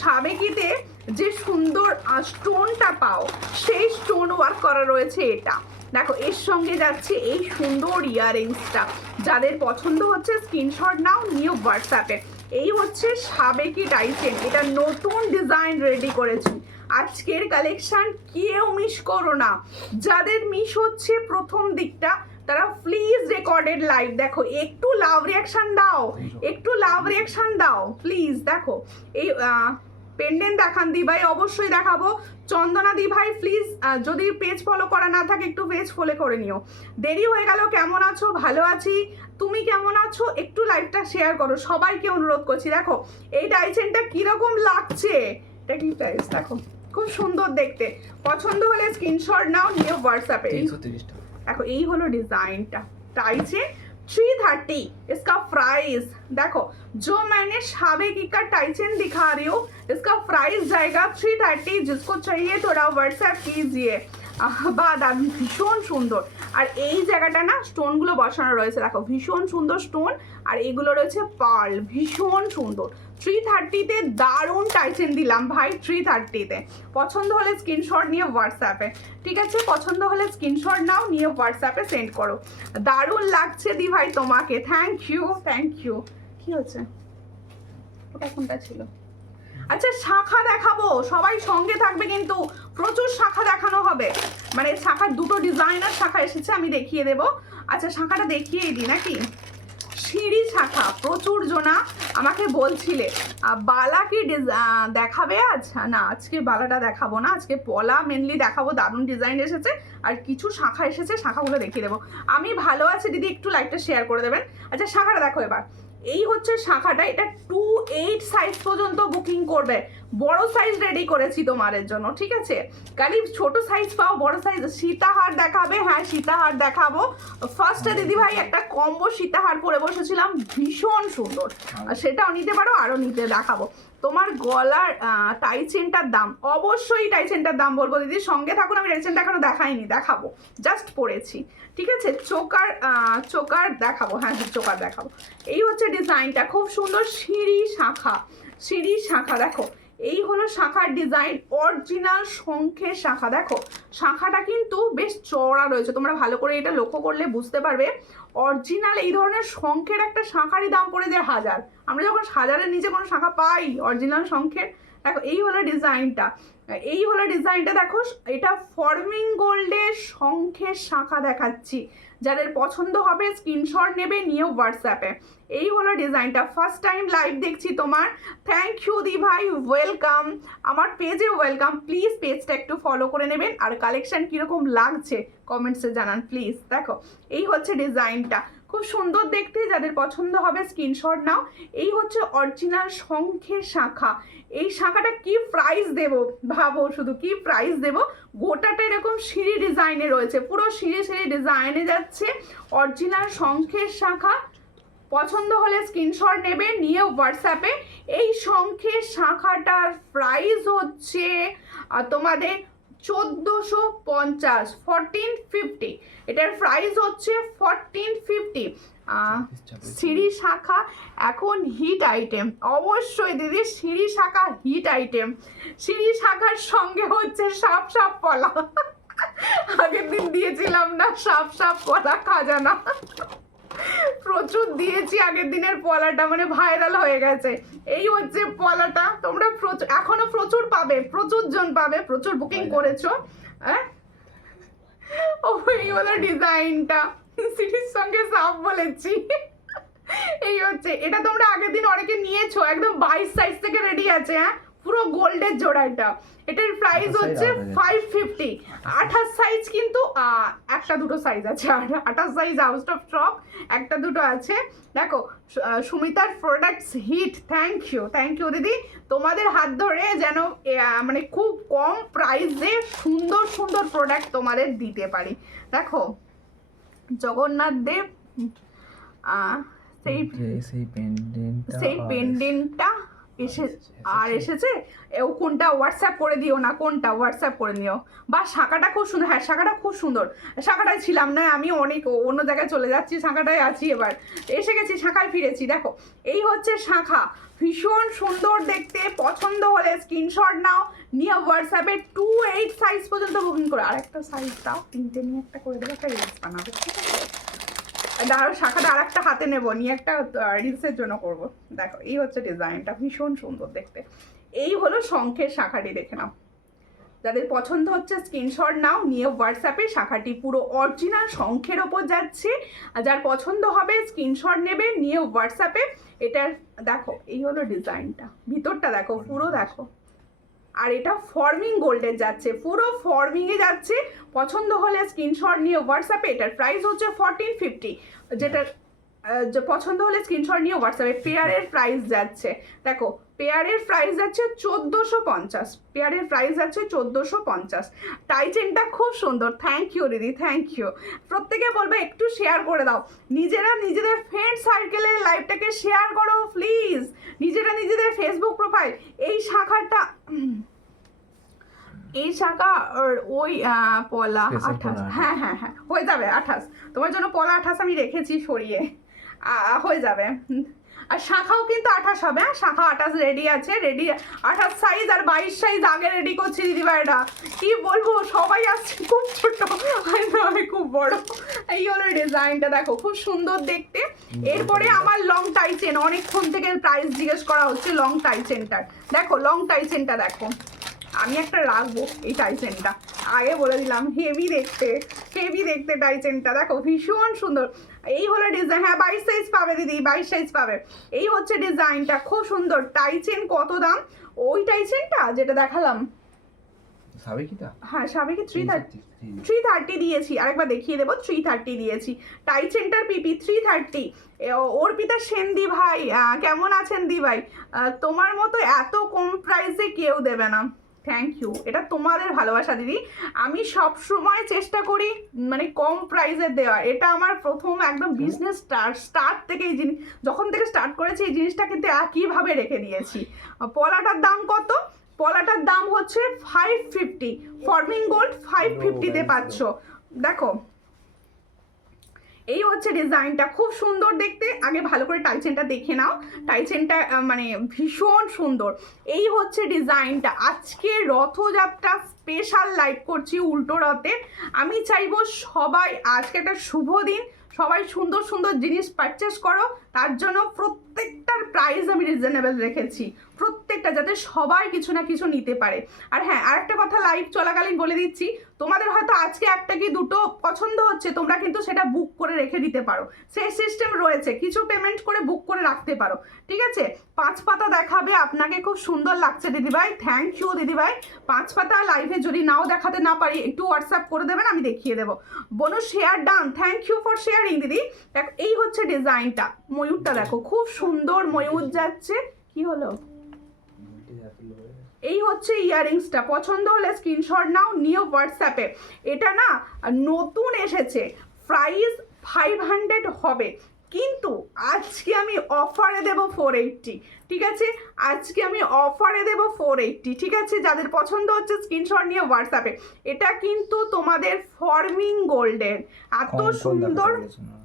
সাবেকিতে যে সুন্দর স্টোনটা পাও, সেই স্টোন ওয়ার্ক করা রয়েছে এটা। দেখো এর সঙ্গে যাচ্ছে এই সুন্দর ইয়াররিংসটা। যাদের পছন্দ হচ্ছে স্ক্রিনশট নাও, নিউ হোয়াটসঅ্যাপে। এই হচ্ছে সাবেকি টাইচেন, এটা নতুন ডিজাইন রেডি করেছি। আজকের কালেকশন কেউ মিস করো না, যাদের মিস হচ্ছে প্রথম দিকটা তারা প্লিজ রেকর্ডেড লাইভ দেখো, একটু লাভ রিয়াকশন দাও, একটু লাভ রিয়াকশন দাও প্লিজ। দেখো এই পেন্ডেন্ট দেখান দি ভাই, অবশ্যই দেখাবো। চন্দনা দি ভাই প্লিজ যদি পেজ ফলো করা না থাকে একটু পেজ ফলো করে নিও। দেরি হয়ে গেল, কেমন আছো? ভালো আছি, তুমি কেমন আছো? একটু লাইভটা শেয়ার করো, সবাইকে অনুরোধ করছি। দেখো এই টাইচেনটা কিরকম লাগছে, এটা কি প্রাইস দেখো, খুব সুন্দর দেখতে। পছন্দ হলে স্ক্রিনশট নাও, নিয়ে হোয়াটসঅ্যাপে। দেখো এই হলো ডিजाइनটা, टाइचेन 330 इसका प्राइस। देखो जो मैंने साबेकी का टाइचेन दिखा रही हूँ, इसका प्राइस जाएगा 330। जिसको चाहिए थोड़ा व्हाट्सएप कीजिए। ভীষণ সুন্দর, আর এই জায়গাটা না স্টোনগুলো বসানো রয়েছে, দেখো ভীষণ সুন্দর স্টোন, আর এগুলো রয়েছে পার্ল, ভীষণ সুন্দর। 330-তে দারুণ টাইচেন দিলাম ভাই, 330-তে। পছন্দ হলে স্ক্রিনশট নিয়ে হোয়াটসঅ্যাপে, ঠিক আছে? পছন্দ হলে স্ক্রিনশট নাও, নিয়ে হোয়াটসঅ্যাপে সেন্ড করো। দারুণ লাগছে দি ভাই তোমাকে, থ্যাংক ইউ, থ্যাংক ইউ। কি হচ্ছে ওটা, কোনটা ছিল? আচ্ছা শাখা দেখাবো, সবাই সঙ্গে থাকবে কিন্তু, প্রচুর শাখা দেখানো হবে। মানে শাখার দুটো ডিজাইনার শাখা এসেছে, আমি দেখিয়ে দেব। আচ্ছা শাখাটা দেখিয়েই দিই নাকি? সিঁড়ি শাখা, প্রচুর জনা আমাকে বলছিলে বালা কি দেখাবে আজ? না আজকে বালাটা দেখাবো না, আজকে পলা মেনলি দেখাবো। দারুণ ডিজাইন এসেছে আর কিছু শাখা এসেছে, শাখাগুলো দেখিয়ে দেবো। আমি ভালো আছি দিদি, একটু লাইকটা শেয়ার করে দেবেন। আচ্ছা শাখাটা দেখো এবার, এই হচ্ছে শাখাটা, এটা 28 সাইজ পর্যন্ত বুকিং করবে। বড় সাইজ রেডি করেছি তোমাদের জন্য, ঠিক আছে? খালি ছোট সাইজ পাও, বড় সাইজ। সীতাহার দেখাবে? হ্যাঁ সীতাহার দেখাবো। ফার্স্টে দিদি ভাই একটা কম্বো সীতাহার পরে বসেছিলাম, ভীষণ সুন্দর, সেটাও নিতে পারো, আরও নিতে দেখাবো। তোমার গলার টাইচেনটার দাম, অবশ্যই টাইচেনটার দাম বলবো দিদি, সঙ্গে থাকুন। আমি টাইচেনটা এখনো দেখাইনি, দেখাবো, জাস্ট পরেছি, ঠিক আছে? চোকার দেখাবো, হ্যাঁ চোকার দেখাবো। এই হচ্ছে ডিজাইনটা, খুব সুন্দর সিঁড়ি শাখা, সিঁড়ি শাখা। দেখো এই হলো শাখার ডিজাইন, অরিজিনাল শঙ্খের শাখা। দেখো শাখাটা কিন্তু বেশ চওড়া রয়েছে, তোমরা ভালো করে এটা লক্ষ্য করলে বুঝতে পারবে। অরিজিনাল এই ধরনের শঙ্খের একটা শাখারই দাম পড়ে যায় 1000। আমরা যখন 1000-এর নিচে কোনো শাখা পাই অরিজিনাল শঙ্খের, দেখো এই হলো ডিজাইনটা, এই হলো ডিজাইনটা। দেখো এটা ফর্মিং গোল্ডের শঙ্খের শাখা দেখাচ্ছি, যাদের পছন্দ হবে স্ক্রিনশট নেবে, নিয়ে হোয়াটসঅ্যাপে। এই হলো ডিজাইনটা। ফার্স্ট টাইম লাইভ দেখছি তোমার, থ্যাংক ইউ দি ভাই, ওয়েলকাম আমার পেজে, ওয়েলকাম। প্লিজ পেজটা একটু ফলো করে নেবেন, আর কালেকশন কীরকম লাগছে কমেন্টসে জানান প্লিজ। দেখো এই হচ্ছে ডিজাইনটা, খুব সুন্দর দেখতে, যাদের পছন্দ হবে স্ক্রিনশট নাও। এই হচ্ছে অরিজিনাল শঙ্খের শাখা। এই শাখাটা কি প্রাইস দেব ভাবো, শুধু কি প্রাইস দেব। গোটাটা এরকম সিঁড়ি ডিজাইনে রয়েছে, পুরো সিঁড়ি সিঁড়ি ডিজাইনে যাচ্ছে, অরিজিনাল শঙ্খের শাখা। পছন্দ হলে স্ক্রিনশট নেবে, নিয়ে হোয়াটসঅ্যাপে। এই শঙ্খের শাখাটার প্রাইস হচ্ছে তোমাদের 1450, 1450। এটার প্রাইস হচ্ছে 1450। সিঁড়ি শাখা এখন হিট আইটেম, অবশ্যই দিদি সিঁড়ি শাখা হিট আইটেম। সিঁড়ি শাখার সঙ্গে হচ্ছে সাপ সাপ পলা, আগের দিন দিয়েছিলাম না সাপ সাপ পলা খাজানা, প্রচুর দিয়েছি আগের দিনের পলাটা, মানে ভাইরাল হয়ে গেছে। এই হচ্ছে পলাটা, তোমরা প্রচুর এখনো প্রচুর পাবে, প্রচুর জন পাবে, প্রচুর বুকিং করেছো। হ্যাঁ এই হলো ডিজাইনটা, সিটির সঙ্গে সাপ বলেছি। এই হচ্ছে এটা, তোমরা আগের দিন অনেকে নিয়েছো, একদম 22 সাইজ থেকে রেডি আছে। হ্যাঁ পুরো গোল্ডের জোড়া এটা। এটার প্রাইস হচ্ছে 550। 28 সাইজ কিন্তু একটা দুটো সাইজ আছে, 28 সাইজ আউট অফ স্টক, একটা দুটো আছে। দেখো সুমিতার প্রোডাক্টস হিট, থ্যাংক ইউ দিদি, তোমাদের হাত ধরে যেন মানে খুব কম প্রাইসে সুন্দর সুন্দর প্রোডাক্ট তোমাদের দিতে পারি। দেখো জগন্নাথ দেব সেই পেন্ডেন্টটা এসেছে। কোনটা হোয়াটসঅ্যাপ করে দিও না, কোনটা হোয়াটসঅ্যাপ করে নিও। বা শাখাটা খুব সুন্দর, হ্যাঁ শাখাটা খুব সুন্দর। শাখাটায় ছিলাম না আমি, অনেক অন্য জায়গায় চলে যাচ্ছি, শাখাটায় আছি, এবার এসে গেছি, শাখায় ফিরেছি। দেখো এই হচ্ছে শাখা, ভীষণ সুন্দর দেখতে। পছন্দ হলে স্ক্রিনশট নাও, নিয়ে হোয়াটসঅ্যাপে 28 সাইজ পর্যন্ত বুকিং করে। আর একটা সাইজ দাও, তিনটে নিয়ে একটা করে দেবো, একটা রিলস বানাবো, ঠিক আছে? আর শাখাটা আর একটা হাতে নেবো, নিয়ে একটা রিলসের জন্য করব। দেখো এই হচ্ছে ডিজাইনটা, ভীষণ সুন্দর দেখতে। এই হলো শঙ্খের শাখাটি, দেখে নাও। যাদের পছন্দ হচ্ছে স্ক্রিনশট নাও, নিয়ে হোয়াটসঅ্যাপে। শাখাটি পুরো অরিজিনাল শঙ্খের ওপর যাচ্ছে, আর যার পছন্দ হবে স্ক্রিনশট নেবে, নিয়ে হোয়াটসঅ্যাপে। এটার দেখো এই হলো ডিজাইনটা, ভিতরটা দেখো পুরো দেখো। আর এটা ফর্মিং গোল্ডের যাচ্ছে, পুরো ফর্মিংয়ে যাচ্ছে। পছন্দ হলে স্ক্রিনশট নিয়ে হোয়াটসঅ্যাপে। এটার প্রাইস হচ্ছে 1450। যেটা পছন্দ হলে স্ক্রিনশট নিয়ে হোয়াটসঅ্যাপে। পেয়ারের প্রাইস যাচ্ছে, দেখো পেয়ারের প্রাইস যাচ্ছে 1450, পেয়ারের প্রাইস যাচ্ছে 1450। টাইচেনটা খুব সুন্দর, থ্যাংক ইউ দিদি, থ্যাংক ইউ। প্রত্যেকে বলবে একটু শেয়ার করে দাও, নিজেরা নিজেদের ফ্রেন্ড সার্কেলে লাইভটাকে শেয়ার করো প্লিজ, নিজেরা নিজেদের ফেসবুক প্রোফাইল। এই শাখাটা, এই শাখা ওই পলা 28, হ্যাঁ হয়ে যাবে 28, তোমার জন্য পলা 28 আমি রেখেছি সরিয়ে, হয়ে যাবে। আর শাখাও কিন্তু 28 হবে, হ্যাঁ শাখা 28 রেডি আছে, রেডি 28 সাইজ আর 22 সাইজ আগে রেডি করছি দিদিভাইরা। কি বলবো, সবাই আসছে, খুব ছোট আমি খুব বড়। এই হলো ডিজাইনটা, দেখো খুব সুন্দর দেখতে। এরপরে আমার লং টাইচেন, অনেকক্ষণ থেকে প্রাইস জিজ্ঞেস করা হচ্ছে লং টাইচেনটার। দেখো লং টাইচেনটা দেখো, আমি একটা রাখবো এই টাইচেনটা, আগে বলে দিলাম হেভি দেখতে টাইচেনটা। দেখো ভীষণ সুন্দর। এই হলো ডিজাইন, হ্যাঁ 22 সাইজ পাবে দিদি, 22 সাইজ পাবে। এই হচ্ছে ডিজাইনটা, খুব সুন্দর। টাইচেন কত দাম? ওই টাইচেনটা যেটা দেখালাম, হ্যাঁ সাবেকি 330 দিয়েছি, আরেকবার দেখিয়ে দেবো, 330 দিয়েছি। টাইচেনটার পিপি 330। অর্পিতা সেন দি ভাই, কেমন আছেন দি ভাই? তোমার মতো এত কম প্রাইসে কেউ দেবে না, থ্যাংক ইউ। এটা তোমাদের ভালোবাসা দিদি, আমি সব সময় চেষ্টা করি মানে কম প্রাইসে দেওয়ার। এটা আমার প্রথম একদম বিজনেস স্টার্ট থেকে এই জিনিস, যখন থেকে স্টার্ট করেছি এই জিনিসটা কিন্তু একইভাবে রেখে দিয়েছি। পলাটার দাম কত? পলাটার দাম হচ্ছে 550, ফর্মিং গোল্ড 550-তে পাচ্ছ। দেখো এই হচ্ছে ডিজাইনটা, খুব সুন্দর দেখতে। আগে ভালো করে টাইচেনটা দেখে নাও, টাইচেনটা মানে ভীষণ সুন্দর। এই হচ্ছে ডিজাইনটা। আজকে রথযাত্রা স্পেশাল লাইভ করছি উল্টো রথে। আমি চাইবো সবাই, আজকে একটা শুভ দিন, সবাই সুন্দর সুন্দর জিনিস পারচেস করো। তার জন্য প্রত্যেকটার প্রাইস আমি রিজনেবল রেখেছি, প্রত্যেকটা, যাতে সবাই কিছু না কিছু নিতে পারে। আর হ্যাঁ, আরেকটা কথা লাইভ চলাকালীন বলে দিচ্ছি, তোমাদের হয়তো আজকে একটা কি দুটো পছন্দ হচ্ছে, তোমরা কিন্তু সেটা বুক করে রেখে দিতে পারো, সেই সিস্টেম রয়েছে। কিছু পেমেন্ট করে বুক করে রাখতে পারো, ঠিক আছে? 5 পাতা দেখাবে, আপনাকে খুব সুন্দর লাগছে দিদিভাই, থ্যাংক ইউ দিদিভাই। 5 পাতা লাইভে যদি নাও দেখাতে না পারি, একটু হোয়াটসঅ্যাপ করে দেবেন, আমি দেখিয়ে দেবো। Bonu share done, thank you for sharing দিদি। দেখ এই হচ্ছে ডিজাইনটা, ময়ূরটা দেখো খুব সুন্দর ময়ূর যাচ্ছে। কি হলো? এই হচ্ছে ইয়াররিংসটা, পছন্দ হলে স্ক্রিনশট নাও, নিও হোয়াটসঅ্যাপে। এটা না নতুন এসেছে, প্রাইস 500 হবে, কিন্তু আজকে আমি অফারে দেবো 480, ঠিক আছে? আজকে আমি অফারে দেবো 480, ঠিক আছে? যাদের পছন্দ হচ্ছে স্ক্রিনশট নিয়ে হোয়াটসঅ্যাপে। এটা কিন্তু তোমাদের ফর্মিং গোল্ডের, এত সুন্দর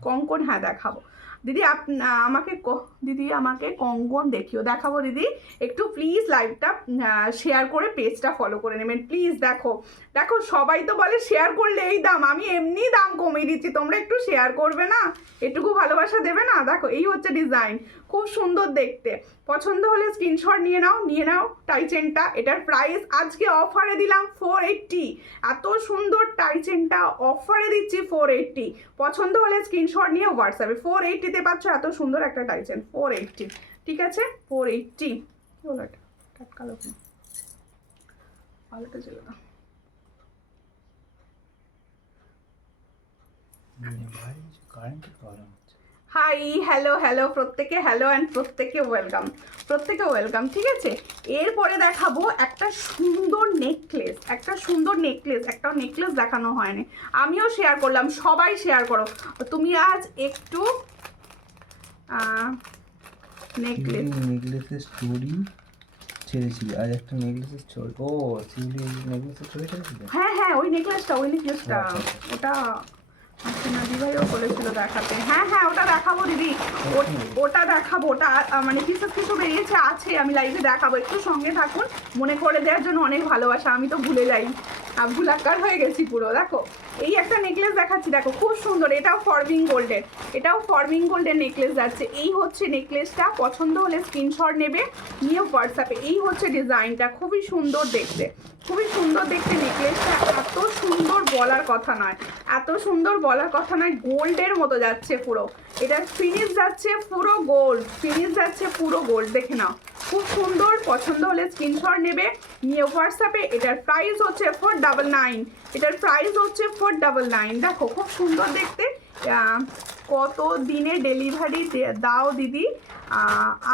কঙ্কন। হ্যাঁ দেখাবো দিদি, দিদি আমাকে কঙ্কন দেখাবো দিদি। একটু প্লিজ লাইভটা শেয়ার করে পেজটা ফলো করে নেবেন প্লিজ। দেখো দেখো, সবাই তো বলে শেয়ার করলে এই দাম, আমি এমনি দাম কমিয়ে দিচ্ছি, তোমরা একটু শেয়ার করবে না? এটুকু ভালোবাসা দেবে না? দেখো এই হচ্ছে ডিজাইন, খুব সুন্দর দেখতে। পছন্দ হলে স্ক্রিনশট নিয়ে নাও টাইচেনটা। এটার প্রাইস আজকে অফারে দিলাম 480, এত সুন্দর টাইচেনটা অফারে দিচ্ছি 480। পছন্দ হলে স্ক্রিনশট নিয়ে হোয়াটসঅ্যাপে। 480-তে পাচ্ছ এত সুন্দর একটা টাইচেন, 480, ঠিক আছে? 480 বলো, এটা কালো আলোটা জ্বেলে দাও। হাই, হ্যালো প্রত্যেকে, হ্যালো অ্যান্ড প্রত্যেকে ওয়েলকাম, ঠিক আছে? এরপরে দেখাবো একটা সুন্দর নেকলেস, একটা নেকলেস দেখানো হয়নি, আমিও শেয়ার করলাম, সবাই শেয়ার করো। তুমি আজ একটু নেকলেসের স্টোরি ছেড়েছি, আজ একটা নেকলেসের স্টোরি, ও শিউলি নেকলেসের স্টোরি ছেড়েছিল। হ্যাঁ ওই নেকলেসটা ওটা দিদিভাইও বলেছিল দেখাতে। হ্যাঁ ওটা দেখাবো দিদি, ওটা দেখাবো। ওটা মানে কিছু বেরিয়েছে, আছে, আমি লাইভে দেখাবো, একটু সঙ্গে থাকুন। মনে করে দেওয়ার জন্য অনেক ভালোবাসা, আমি তো ভুলে যাই, ভুলাক্কার হয়ে গেছি পুরো। দেখো এই একটা নেকলেস দেখাচ্ছি, দেখো খুব সুন্দর, এটাও ফর্মিং গোল্ডের নেকলেস যাচ্ছে। এই হচ্ছে নেকলেসটা, পছন্দ হলে স্ক্রিনশট নেবে, নিয়ে হোয়াটসঅ্যাপে। এই হচ্ছে ডিজাইনটা, খুবই সুন্দর দেখতে নেকলেসটা। এত সুন্দর বলার কথা নয়, গোল্ডের মতো যাচ্ছে পুরো। এটার ফিনিশ যাচ্ছে পুরো গোল্ড, দেখে নাও, খুব সুন্দর। পছন্দ হলে স্ক্রিনশট নেবে, নিয়ে হোয়াটসঅ্যাপে। এটার প্রাইস হচ্ছে 499, দেখো খুব সুন্দর দেখতে। কত দিনে ডেলিভারি দাও দিদি?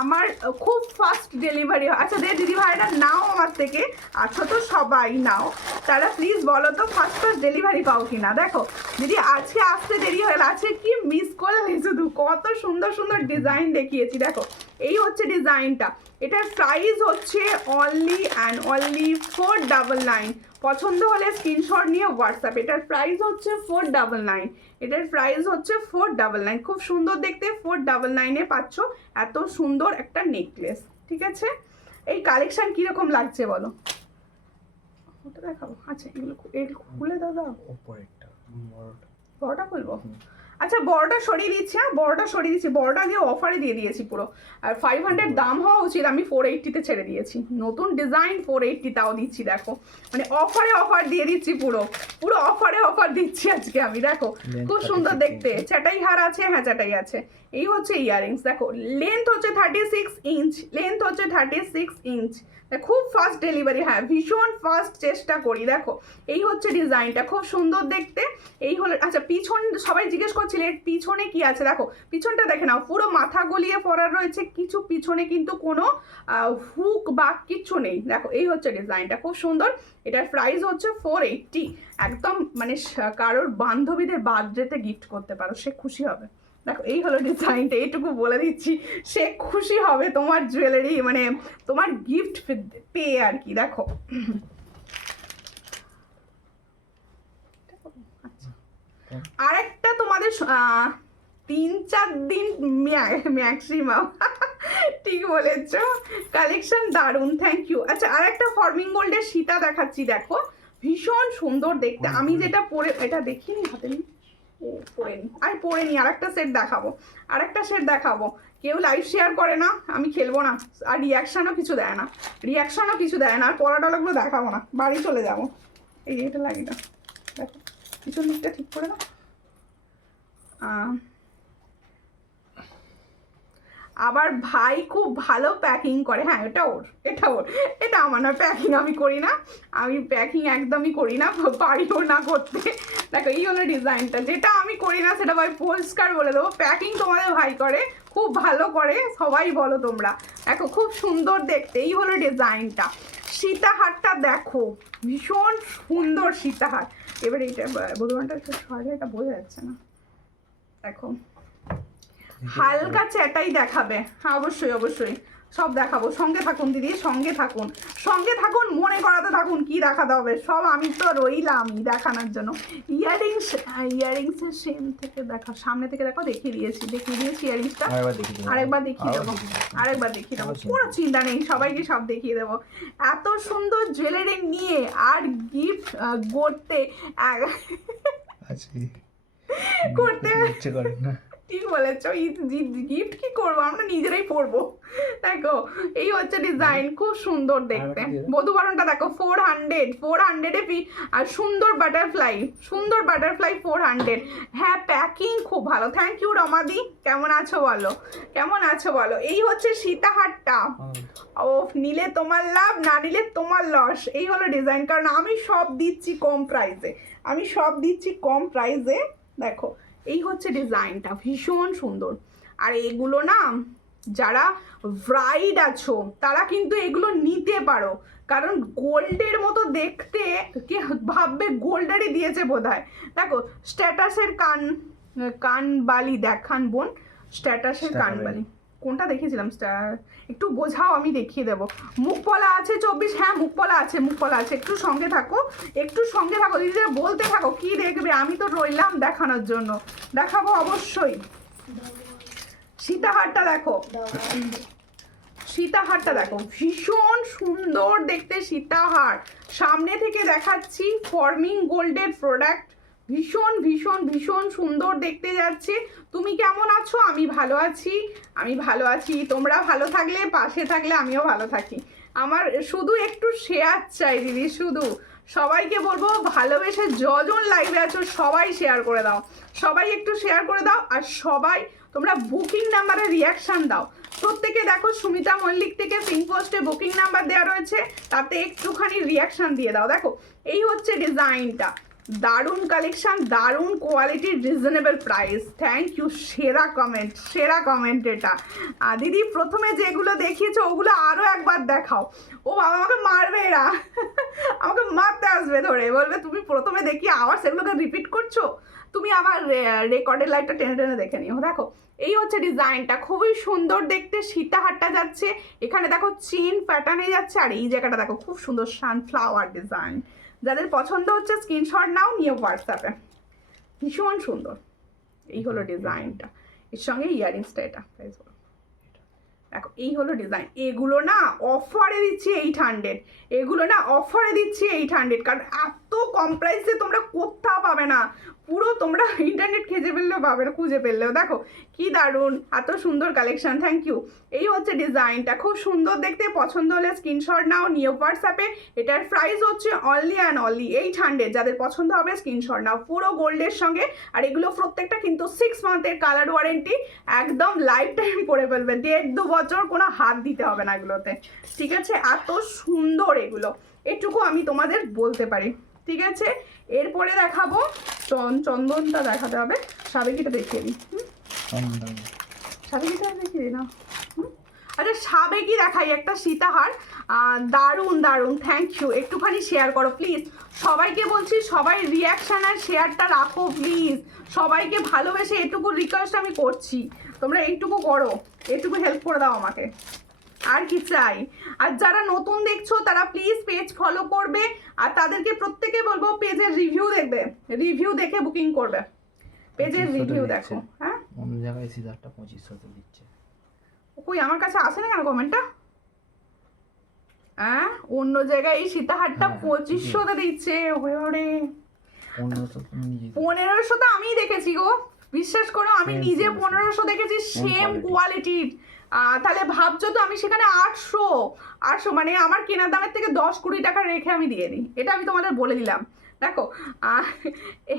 আমার খুব ফাস্ট ডেলিভারি হয়। আচ্ছা দিদি ভাইরা নাও আমার থেকে, আচ্ছা তো সবাই নাও, তারা প্লিজ বলো তো ফাস্ট ডেলিভারি পাও কিনা। দেখো দিদি আজকে আসতে দেরি হয়ে আছে, কি মিস করলে শুধু, কত সুন্দর ডিজাইন দেখিয়েছি। দেখো এই হচ্ছে ডিজাইনটা, এটার প্রাইস হচ্ছে অনলি 499। পছন্দ হলে স্ক্রিনশট নিয়ে হোয়াটসঅ্যাপ। এটার প্রাইস হচ্ছে 499, খুব সুন্দর দেখতে। 499-এ পাচ্ছ এত সুন্দর একটা নেকলেস, ঠিক আছে? এই কালেকশন কিরকম লাগছে বলো? ওটা দেখাবো, আচ্ছা এগুলো খুলে দাদা, বড়টা খুলবো। আচ্ছা বড়টা সরিয়ে দিচ্ছি, বড়টা দিয়ে অফারে দিয়ে দিয়েছি পুরো। আর 500 দাম হওয়া উচিত, আমি 480-তে ছেড়ে দিয়েছি। নতুন ডিজাইন 480 তাও দিচ্ছি, দেখো মানে অফার দিয়ে দিচ্ছি, পুরো অফার দিচ্ছি আজকে আমি। দেখো খুব সুন্দর দেখতে, চাটাই হার আছে, হ্যাঁ চাটাই আছে। এই হচ্ছে ইয়াররিংস, দেখো লেন্থ হচ্ছে 36 ইঞ্চ, খুব ফাস্ট ডেলিভারি, হ্যাঁ ভীষণ ফাস্ট চেষ্টা করি। দেখো এই হচ্ছে ডিজাইনটা, খুব সুন্দর দেখতে। এই হলো, আচ্ছা পিছন সবাই জিজ্ঞেস করছিলে পিছনে কি আছে, দেখো পিছনটা দেখে নাও, পুরো মাথা গলিয়ে পরার রয়েছে, কিছু পিছনে কিন্তু কোনো হুক বা কিচ্ছু নেই। দেখো এই হচ্ছে ডিজাইনটা, খুব সুন্দর। এটার প্রাইস হচ্ছে 480, একদম মানে কারোর বান্ধবীদের বার্থডেতে গিফট করতে পারো, সে খুশি হবে। দেখো এই হলো ডিজাইনটা, এইটুকু বলে দিচ্ছি, সে খুশি হবে তোমার জুয়েলারি মানে তোমার গিফট পেয়ে আর কি। দেখো আরেকটা তোমাদের তবে 3-4 দিন ম্যাক্সিমাম। ঠিক বলেছ, কালেকশন দারুণ, থ্যাংক ইউ। আচ্ছা, আর একটা ফর্মিং গোল্ডের সীতা দেখাচ্ছি, দেখো ভীষণ সুন্দর দেখতে। আমি যেটা পরে, এটা দেখিনি হাতে নিই, ও পরে নি, আমি পরে নি। আরেকটা সেট দেখাবো, আরেকটা সেট দেখাবো। কেউ লাইভ শেয়ার করে না, আমি খেলবো না, আর রিয়াকশানও কিছু দেয় না, রিয়াকশানও কিছু দেয় না। আর পড়াটাগুলো দেখাবো না, বাড়ি চলে যাবো। এই যে এটা লাগিয়ে দাও, দেখো পিছন দিকটা ঠিক করে দাও। আবার ভাই খুব ভালো প্যাকিং করে, হ্যাঁ এটা ওর, এটা ওর, এটা আমার না। প্যাকিং আমি করি না, আমি প্যাকিং একদমই করি না, পারিও না করতে। দেখো এই হলো ডিজাইনটা, যেটা আমি করি না সেটা ভাই পরিষ্কার বলে দেবো। প্যাকিং তোমাদের ভাই করে, খুব ভালো করে, সবাই বলো তোমরা। দেখো খুব সুন্দর দেখতে, এই হলো ডিজাইনটা। সীতাহারটা দেখো, ভীষণ সুন্দর সীতাহার। এবার এইটা বধুবানটা এটা বোঝা যাচ্ছে না, দেখো হালকা চ্যাটাই দেখাবে। হ্যাঁ অবশ্যই অবশ্যই, সব দেখাবো। সঙ্গে থাকুন দিদি, সঙ্গে থাকুন, সঙ্গে থাকুন, মনে করাতে থাকুন কি দেখাতে হবে সব। আমি তো রইলাম দেখানোর জন্য। ইয়ারিংসের সেম থেকে দেখো, সামনে থেকে দেখো, দেখিয়ে দিয়েছি ইয়ারিংসটা। আরেকবার দেখিয়ে দেবো, আরেকবার দেখিয়ে দেবো, কোনো চিন্তা নেই, সবাইকে সব দেখিয়ে দেবো। এত সুন্দর জুয়েলারি নিয়ে আর গিফট করতে করতে ঠিক বলেছ। গিফট কি করবো, আমরা নিজেরাই পরবো। দেখো এই হচ্ছে ডিজাইন, খুব সুন্দর দেখতে। বধুবরণটা দেখো 400 আর সুন্দর বাটারফ্লাই, 400। হ্যাঁ প্যাকিং খুব ভালো, থ্যাংক ইউ রমাদি। কেমন আছো বলো, কেমন আছো বলো। এই হচ্ছে সীতাহারটা। ও নিলে তোমার লাভ, না নিলে তোমার লস। এই হলো ডিজাইন, কারণ আমি সব দিচ্ছি কম প্রাইসে, আমি সব দিচ্ছি কম প্রাইসে। দেখো এই হচ্ছে ডিজাইনটা, ভীষণ সুন্দর। আর এগুলো না, যারা ব্রাইড আছো তারা কিন্তু এগুলো নিতে পারো, কারণ গোল্ডের মতো দেখতে, কে ভাববে গোল্ডেরই দিয়েছে বোধহয়। দেখো স্ট্যাটাসের কানবালি দেখান বোন, স্ট্যাটাসের কানবালি কোনটা দেখিয়েছিলাম, একটু বোঝাও, আমি দেখিয়ে দেবো। মুখপলা আছে 24, হ্যাঁ মুখপলা আছে, মুখপলা আছে। একটু সঙ্গে থাকো, একটু সঙ্গে থাকো দিদিরা, বলতে থাকো কি দেখবে। আমি তো রইলাম দেখানোর জন্য, দেখাবো অবশ্যই। সীতাহারটা দেখো, সীতাহারটা দেখো, ভীষণ সুন্দর দেখতে সীতাহার। সামনে থেকে দেখাচ্ছি, ফর্মিং গোল্ডের প্রোডাক্ট, ভীষণ ভীষণ ভীষণ সুন্দর দেখতে যাচ্ছে। তুমি কেমন আছো? আমি ভালো আছি, আমি ভালো আছি। তোমরা ভালো থাকলে, পাশে থাকলে আমিও ভালো থাকি। আমার শুধু একটু শেয়ার চাই দিদি, শুধু সবাইকে বলবো ভালোবেসে যজন লাইভে আছো সবাই শেয়ার করে দাও, সবাই একটু শেয়ার করে দাও। আর সবাই তোমরা বুকিং নাম্বারে রিয়াকশান দাও। প্রত্যেকে দেখো সুমিতা মল্লিক থেকে পিঙ্ক পোস্টে বুকিং নাম্বার দেওয়া রয়েছে, তাতে একটুখানি রিয়াকশান দিয়ে দাও। দেখো এই হচ্ছে ডিজাইনটা, দারুণ কালেকশন, দারুণ quality, reasonable price. Thank you, সেরা কমেন্ট, সেরা কমেন্ট এটা। দিদি প্রথমে যেগুলো দেখিয়েছো ওগুলো আরও একবার দেখাও। ও বাবা আমাকে মারবে এরা, আমাকে মারতে আসবে ধরে, বলবে তুমি প্রথমে দেখিয়ে আবার সেগুলোকে রিপিট করছো। তুমি আবার রেকর্ডের লাইটটা টেনে টেনে দেখে নিও। দেখো এই হচ্ছে ডিজাইনটা, খুবই সুন্দর দেখতে। সীতাহারটা যাচ্ছে এখানে, দেখো চেন প্যাটার্নে যাচ্ছে। আর এই জায়গাটা দেখো খুব সুন্দর সানফ্লাওয়ার ডিজাইন। যাদের পছন্দ হচ্ছে স্ক্রিনশট নাও, নিয়ে হোয়াটসঅ্যাপে, ভীষণ সুন্দর। এই হলো ডিজাইনটা, এর সঙ্গে ইয়ারিংসটা, এটা প্রাইস বলো। দেখো এই হলো ডিজাইন। এগুলো না অফারে দিচ্ছি 800, এগুলো না অফারে দিচ্ছি 800, কারণ এত কম প্রাইসে তোমরা কোথাও পাবে না। পুরো তোমরা ইন্টারনেট খুঁজে পেলেও পাবে না, খুঁজে পেলেও। দেখো কি দারুণ, এত সুন্দর কালেকশন, থ্যাংক ইউ। এই হচ্ছে ডিজাইনটা, খুব সুন্দর দেখতে। পছন্দ হলে স্ক্রিনশট নাও, নিয়ে হোয়াটসঅ্যাপে। এটার প্রাইস হচ্ছে অনলি অ্যান্ড অনলি 800। যাদের পছন্দ হবে স্ক্রিনশট নাও, পুরো গোল্ডের সঙ্গে। আর এগুলো প্রত্যেকটা কিন্তু 6 মান্থের কালার ওয়ারেন্টি, একদম লাইফ টাইম পরে ফেলবে, 1.5-2 বছর কোনো হাত দিতে হবে না এগুলোতে, ঠিক আছে? এত সুন্দর এগুলো, এটুকু আমি তোমাদের বলতে পারি, ঠিক আছে? এরপরে দেখাবো চন্দনটা দেখাতে হবে, সাবেকিটা দেখিয়ে দিই। সাবেকিটা দেখিয়ে দিই না, আচ্ছা সাবেকি দেখাই একটা সীতাহার, দারুণ দারুণ, থ্যাংক ইউ। একটুখানি শেয়ার করো প্লিজ, সবাইকে বলছি, সবাই রিয়াকশান আর শেয়ারটা রাখো প্লিজ। সবাইকে ভালোবেসে এটুকু রিকোয়েস্ট আমি করছি, তোমরা এইটুকু করো, এটুকু হেল্প করে দাও আমাকে, আর কি চাই। আর যারা নতুন দেখছো তারা প্লিজ পেজ ফলো করবে, আর তাদেরকে প্রত্যেকে বলবো পেজের রিভিউ দেখবে, রিভিউ দেখে বুকিং করবে। পেজের 2500 রিভিউ দিচ্ছে। দেখো। হ্যাঁ অন্য জায়গায় সিজারটা 2500 দিচ্ছে। কই আমার কাছে আসে না কেন কমেন্টটা? হ্যাঁ অন্য জায়গায় এই সীতাহারটা হ্যাঁ, 2500 দিচ্ছে। ওরে 1500 তুমি নিজে 1500 তো আমিই দেখেছি গো, বিশ্বাস করো আমি Same, নিজে same, 1500 দেখেছি, সেম quality। কোয়ালিটির। তাহলে ভাবছো তো আমি সেখানে 800 মানে আমার কেনার দামের থেকে 10-20 টাকা রেখে আমি দিয়ে দিই, এটা আমি তোমাদের বলে দিলাম। দেখো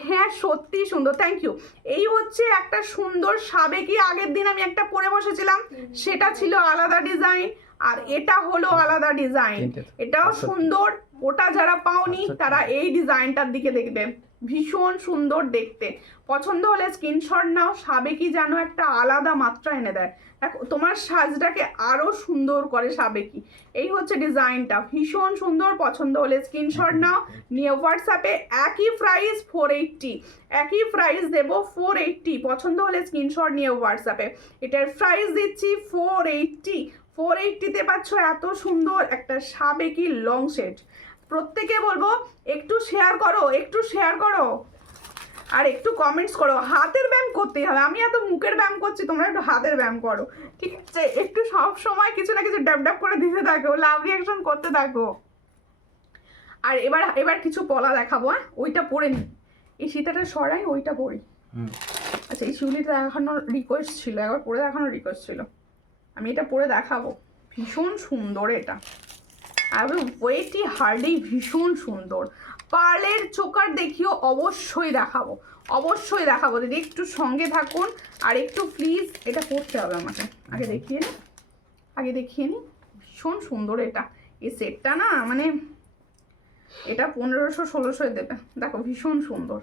হ্যাঁ সত্যি সুন্দর, থ্যাংক ইউ। এই হচ্ছে একটা সুন্দর সাবেকি, আগের দিন আমি একটা পরে বসেছিলাম, সেটা ছিল আলাদা ডিজাইন, আর এটা হলো আলাদা ডিজাইন, এটাও সুন্দর। ওটা যারা পাওনি তারা এই ডিজাইনটার দিকে দেখবে, ভীষণ সুন্দর দেখতে। পছন্দ হলে স্ক্রিনশট নাও, সাবেকি যেন একটা আলাদা মাত্রা এনে দেয়। দেখো তোমার সাজটাকে আরো সুন্দর করে সাবেকি। এই হচ্ছে ডিজাইনটা, ভীষণ সুন্দর। পছন্দ হলে স্ক্রিনশট নাও, নিয়ে হোয়াটসঅ্যাপে। একই প্রাইস 480, একই প্রাইস দেবো 480। পছন্দ হলে স্ক্রিনশট নিয়ে হোয়াটসঅ্যাপে। এটার প্রাইস দিচ্ছি 480। 480-তে পাচ্ছ এত সুন্দর একটা সাবেকি লং সেট। প্রত্যেকে বলবো একটু শেয়ার করো, একটু শেয়ার করো, আর একটু কমেন্টস করো। হাতের ব্যায়াম করতেই হবে, আমি এত মুখের ব্যায়াম করছি, তোমরা একটু হাতের ব্যায়াম করো, ঠিক আছে? একটু সব সময় কিছু না কিছু ড্যাব ড্যাব করে দিতে থাকো, লাভ রিয়াকশন করতে থাকো। আর এবার কিছু পলা দেখাবো। হ্যাঁ ওইটা পরে নি, এই সীতাটা সরাই, ওইটা পরি। আচ্ছা এই শিউলিটা দেখানোর রিকোয়েস্ট ছিল, একবার পরে দেখানোর রিকোয়েস্ট ছিল, আমি এটা পরে দেখাবো। ভীষণ সুন্দর এটা, আর ওয়েটি হার্ডি ভীষণ সুন্দর। পার্লের চোকার দেখিও অবশ্যই দেখাবো, অবশ্যই দেখাবো দিদি, একটু সঙ্গে থাকুন। আর একটু প্লিজ এটা করতে হবে আমাকে, আগে দেখিয়ে নি, আগে দেখিয়ে নি। ভীষণ সুন্দর এটা, এই সেটটা না মানে এটা 1500-1600 দেবে। দেখো ভীষণ সুন্দর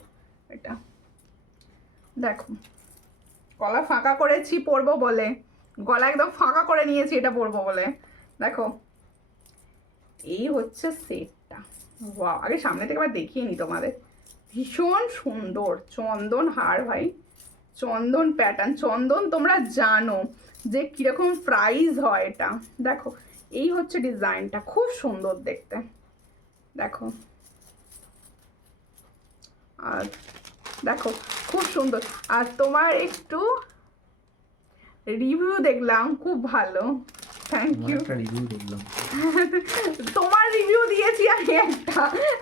এটা, দেখো গলা ফাঁকা করেছি পরবো বলে, গলা একদম ফাঁকা করে নিয়েছি এটা পরবো বলে। দেখো এই হচ্ছে সেটটা, ওয়াও। আগে সামনে থেকে আবার দেখিয়ে নি তোমাদের, ভীষণ সুন্দর। চন্দন হার ভাই, চন্দন প্যাটার্ন, চন্দন তোমরা জানো যে কিরকম প্রাইস হয় এটা। দেখো এই হচ্ছে ডিজাইনটা, খুব সুন্দর দেখতে, দেখো। আর দেখো খুব সুন্দর। আর তোমার একটু রিভিউ দেখলাম, খুব ভালো, থ্যাংক ইউ। একটা রিভিউ দেখলাম, তোমার রিভিউ দিয়েছি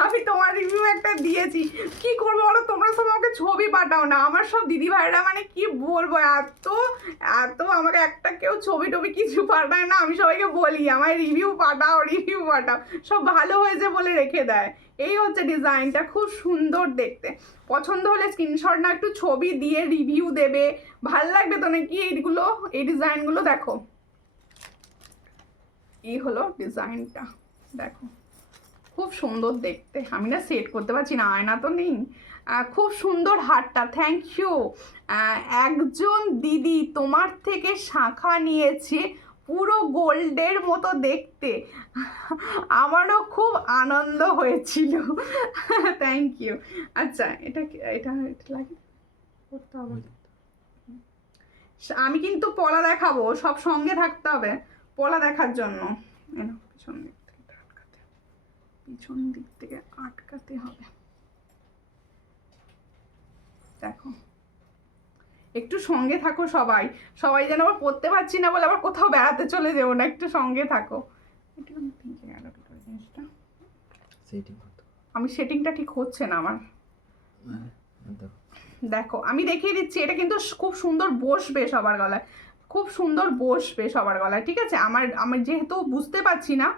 আমি তোমার রিভিউ একটা দিয়েছি। কি করবো বলো, তোমরা সব আমাকে ছবি পাঠাও না, আমার সব দিদি ভাইরা মানে কি বলবো, এত এত আমাকে একটা কেউ ছবি টবি কিছু পাঠায় না। আমি সবাইকে বলি আমায় রিভিউ পাঠাও, রিভিউ পাঠাও, সব ভালো হয়েছে বলে রেখে দেয়। এই হচ্ছে ডিজাইনটা, খুব সুন্দর দেখতে। পছন্দ হলে স্ক্রিনশট না, একটু ছবি দিয়ে রিভিউ দেবে, ভাল লাগবে তো নাকি এইগুলো, এই ডিজাইনগুলো। দেখো এই হলো ডিজাইনটা, দেখো খুব সুন্দর দেখতে। আমি না সেট করতে পারছি না, আয়না তো নেই। খুব সুন্দর হারটা, থ্যাংক ইউ। একজন দিদি তোমার থেকে শাঁখা নিয়েছে, পুরো গোল্ডের মতো দেখতে, আমারও খুব আনন্দ হয়েছিল, থ্যাংক ইউ। আচ্ছা এটা এটা এটা লাগে করতে হবে। আমি কিন্তু পলা দেখাবো, সব সঙ্গে থাকতে হবে পলা দেখার জন্য। পিছন দিক থেকে আটকাতে, পিছন দিক থেকে আটকাতে হবে। দেখো একটু সঙ্গে থাকো সবাই, সবাই যেন আবার পড়তে পারছি না বলে আবার কোথাও বেড়াতে চলে যাবো না, একটু সঙ্গে থাকো। জিনিসটা আমি সেটিংটা ঠিক হচ্ছে না আমার। দেখো আমি দেখিয়ে দিচ্ছি, এটা কিন্তু খুব সুন্দর বসবে সবার গলায়, খুব সুন্দর বসবে সবার গলায়, ঠিক আছে? আমি যেহেতু বুঝতে পারছি না,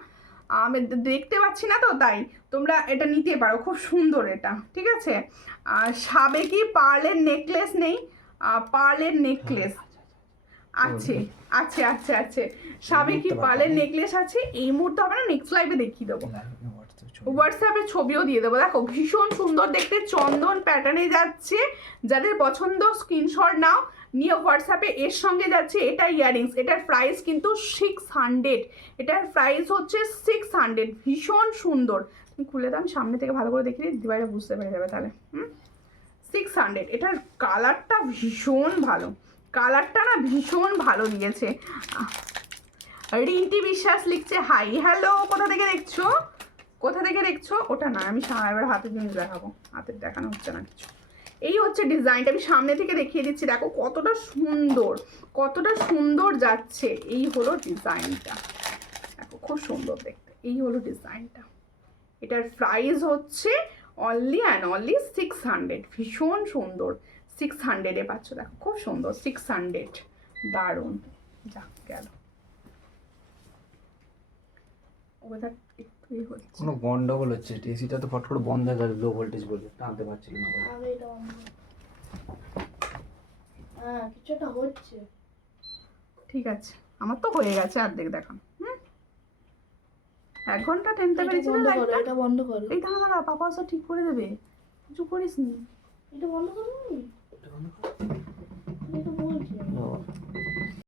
আমি দেখতে পাচ্ছি না তো, তাই তোমরা এটা নিতে পারো, খুব সুন্দর এটা, ঠিক আছে? আর সাবেকি পার্লের নেকলেস নেই, পার্লের নেকলেস আছে, আছে আছে আছে, সাবেকি পার্লের নেকলেস আছে। এই মুহূর্তে হবে না, নেক্সট লাইভে দেখিয়ে দেবো, হোয়াটসঅ্যাপে ছবিও দিয়ে দেবো। দেখো ভীষণ সুন্দর দেখতে, চন্দন প্যাটার্নে যাচ্ছে, যাদের পছন্দ স্ক্রিনশট নাও, নিয়ে হোয়াটসঅ্যাপে। এর সঙ্গে যাচ্ছে এটা ইয়াররিংস, এটার প্রাইস কিন্তু 600, এটার প্রাইস হচ্ছে 600, ভীষণ সুন্দর। তুমি খুলে দাও, আমি সামনে থেকে ভালো করে দেখিয়ে দিই, দিদিভাইরা বুঝতে পেরে যাবে তাহলে। 600, এটার কালারটা ভীষণ ভালো, কালারটা না ভীষণ ভালো দিয়েছে। রিন্টি বিশ্বাস লিখছে হাই, হ্যালো, কোথা থেকে দেখছো, কোথা থেকে দেখছো? ওটা না, আমি এবার হাতের জিনিস দেখাবো, হাতের দেখানো হচ্ছে না কিছু। এই হচ্ছে ডিজাইনটা, আমি সামনে থেকে দেখিয়ে দিচ্ছি, দেখো কতটা সুন্দর, কতটা সুন্দর যাচ্ছে। এই হলো ডিজাইনটা, দেখো খুব সুন্দর দেখতে। এই হলো ডিজাইনটা, এটার প্রাইস হচ্ছে অনলি অ্যান্ড অনলি 600। ভীষণ সুন্দর, 600-এ পাচ্ছ, দেখো খুব সুন্দর, 600, দারুণ। যা গেল ওটা একটু হচ্ছে। কোনো গন্ডগোল হচ্ছে, এসিটা তো ফট করে বন্ধ হয়ে গেল, লো ভোল্টেজ বলে টানতে পারছিল না। আগে এটা বন্ধ কর। হ্যাঁ কিছু একটা হচ্ছে। ঠিক আছে, আমার তো হয়ে গেছে অর্ধেক দেখান। 1 ঘন্টা টেনতে এটা পেরেছিল বন্ধ করো, লাইটটা। এটা বন্ধ করো, এই দাঁড়া দাঁড়া, পাপা সব ঠিক করে দেবে, কিছু করিস নি। এটা বন্ধ করো নি, এটা বলছি।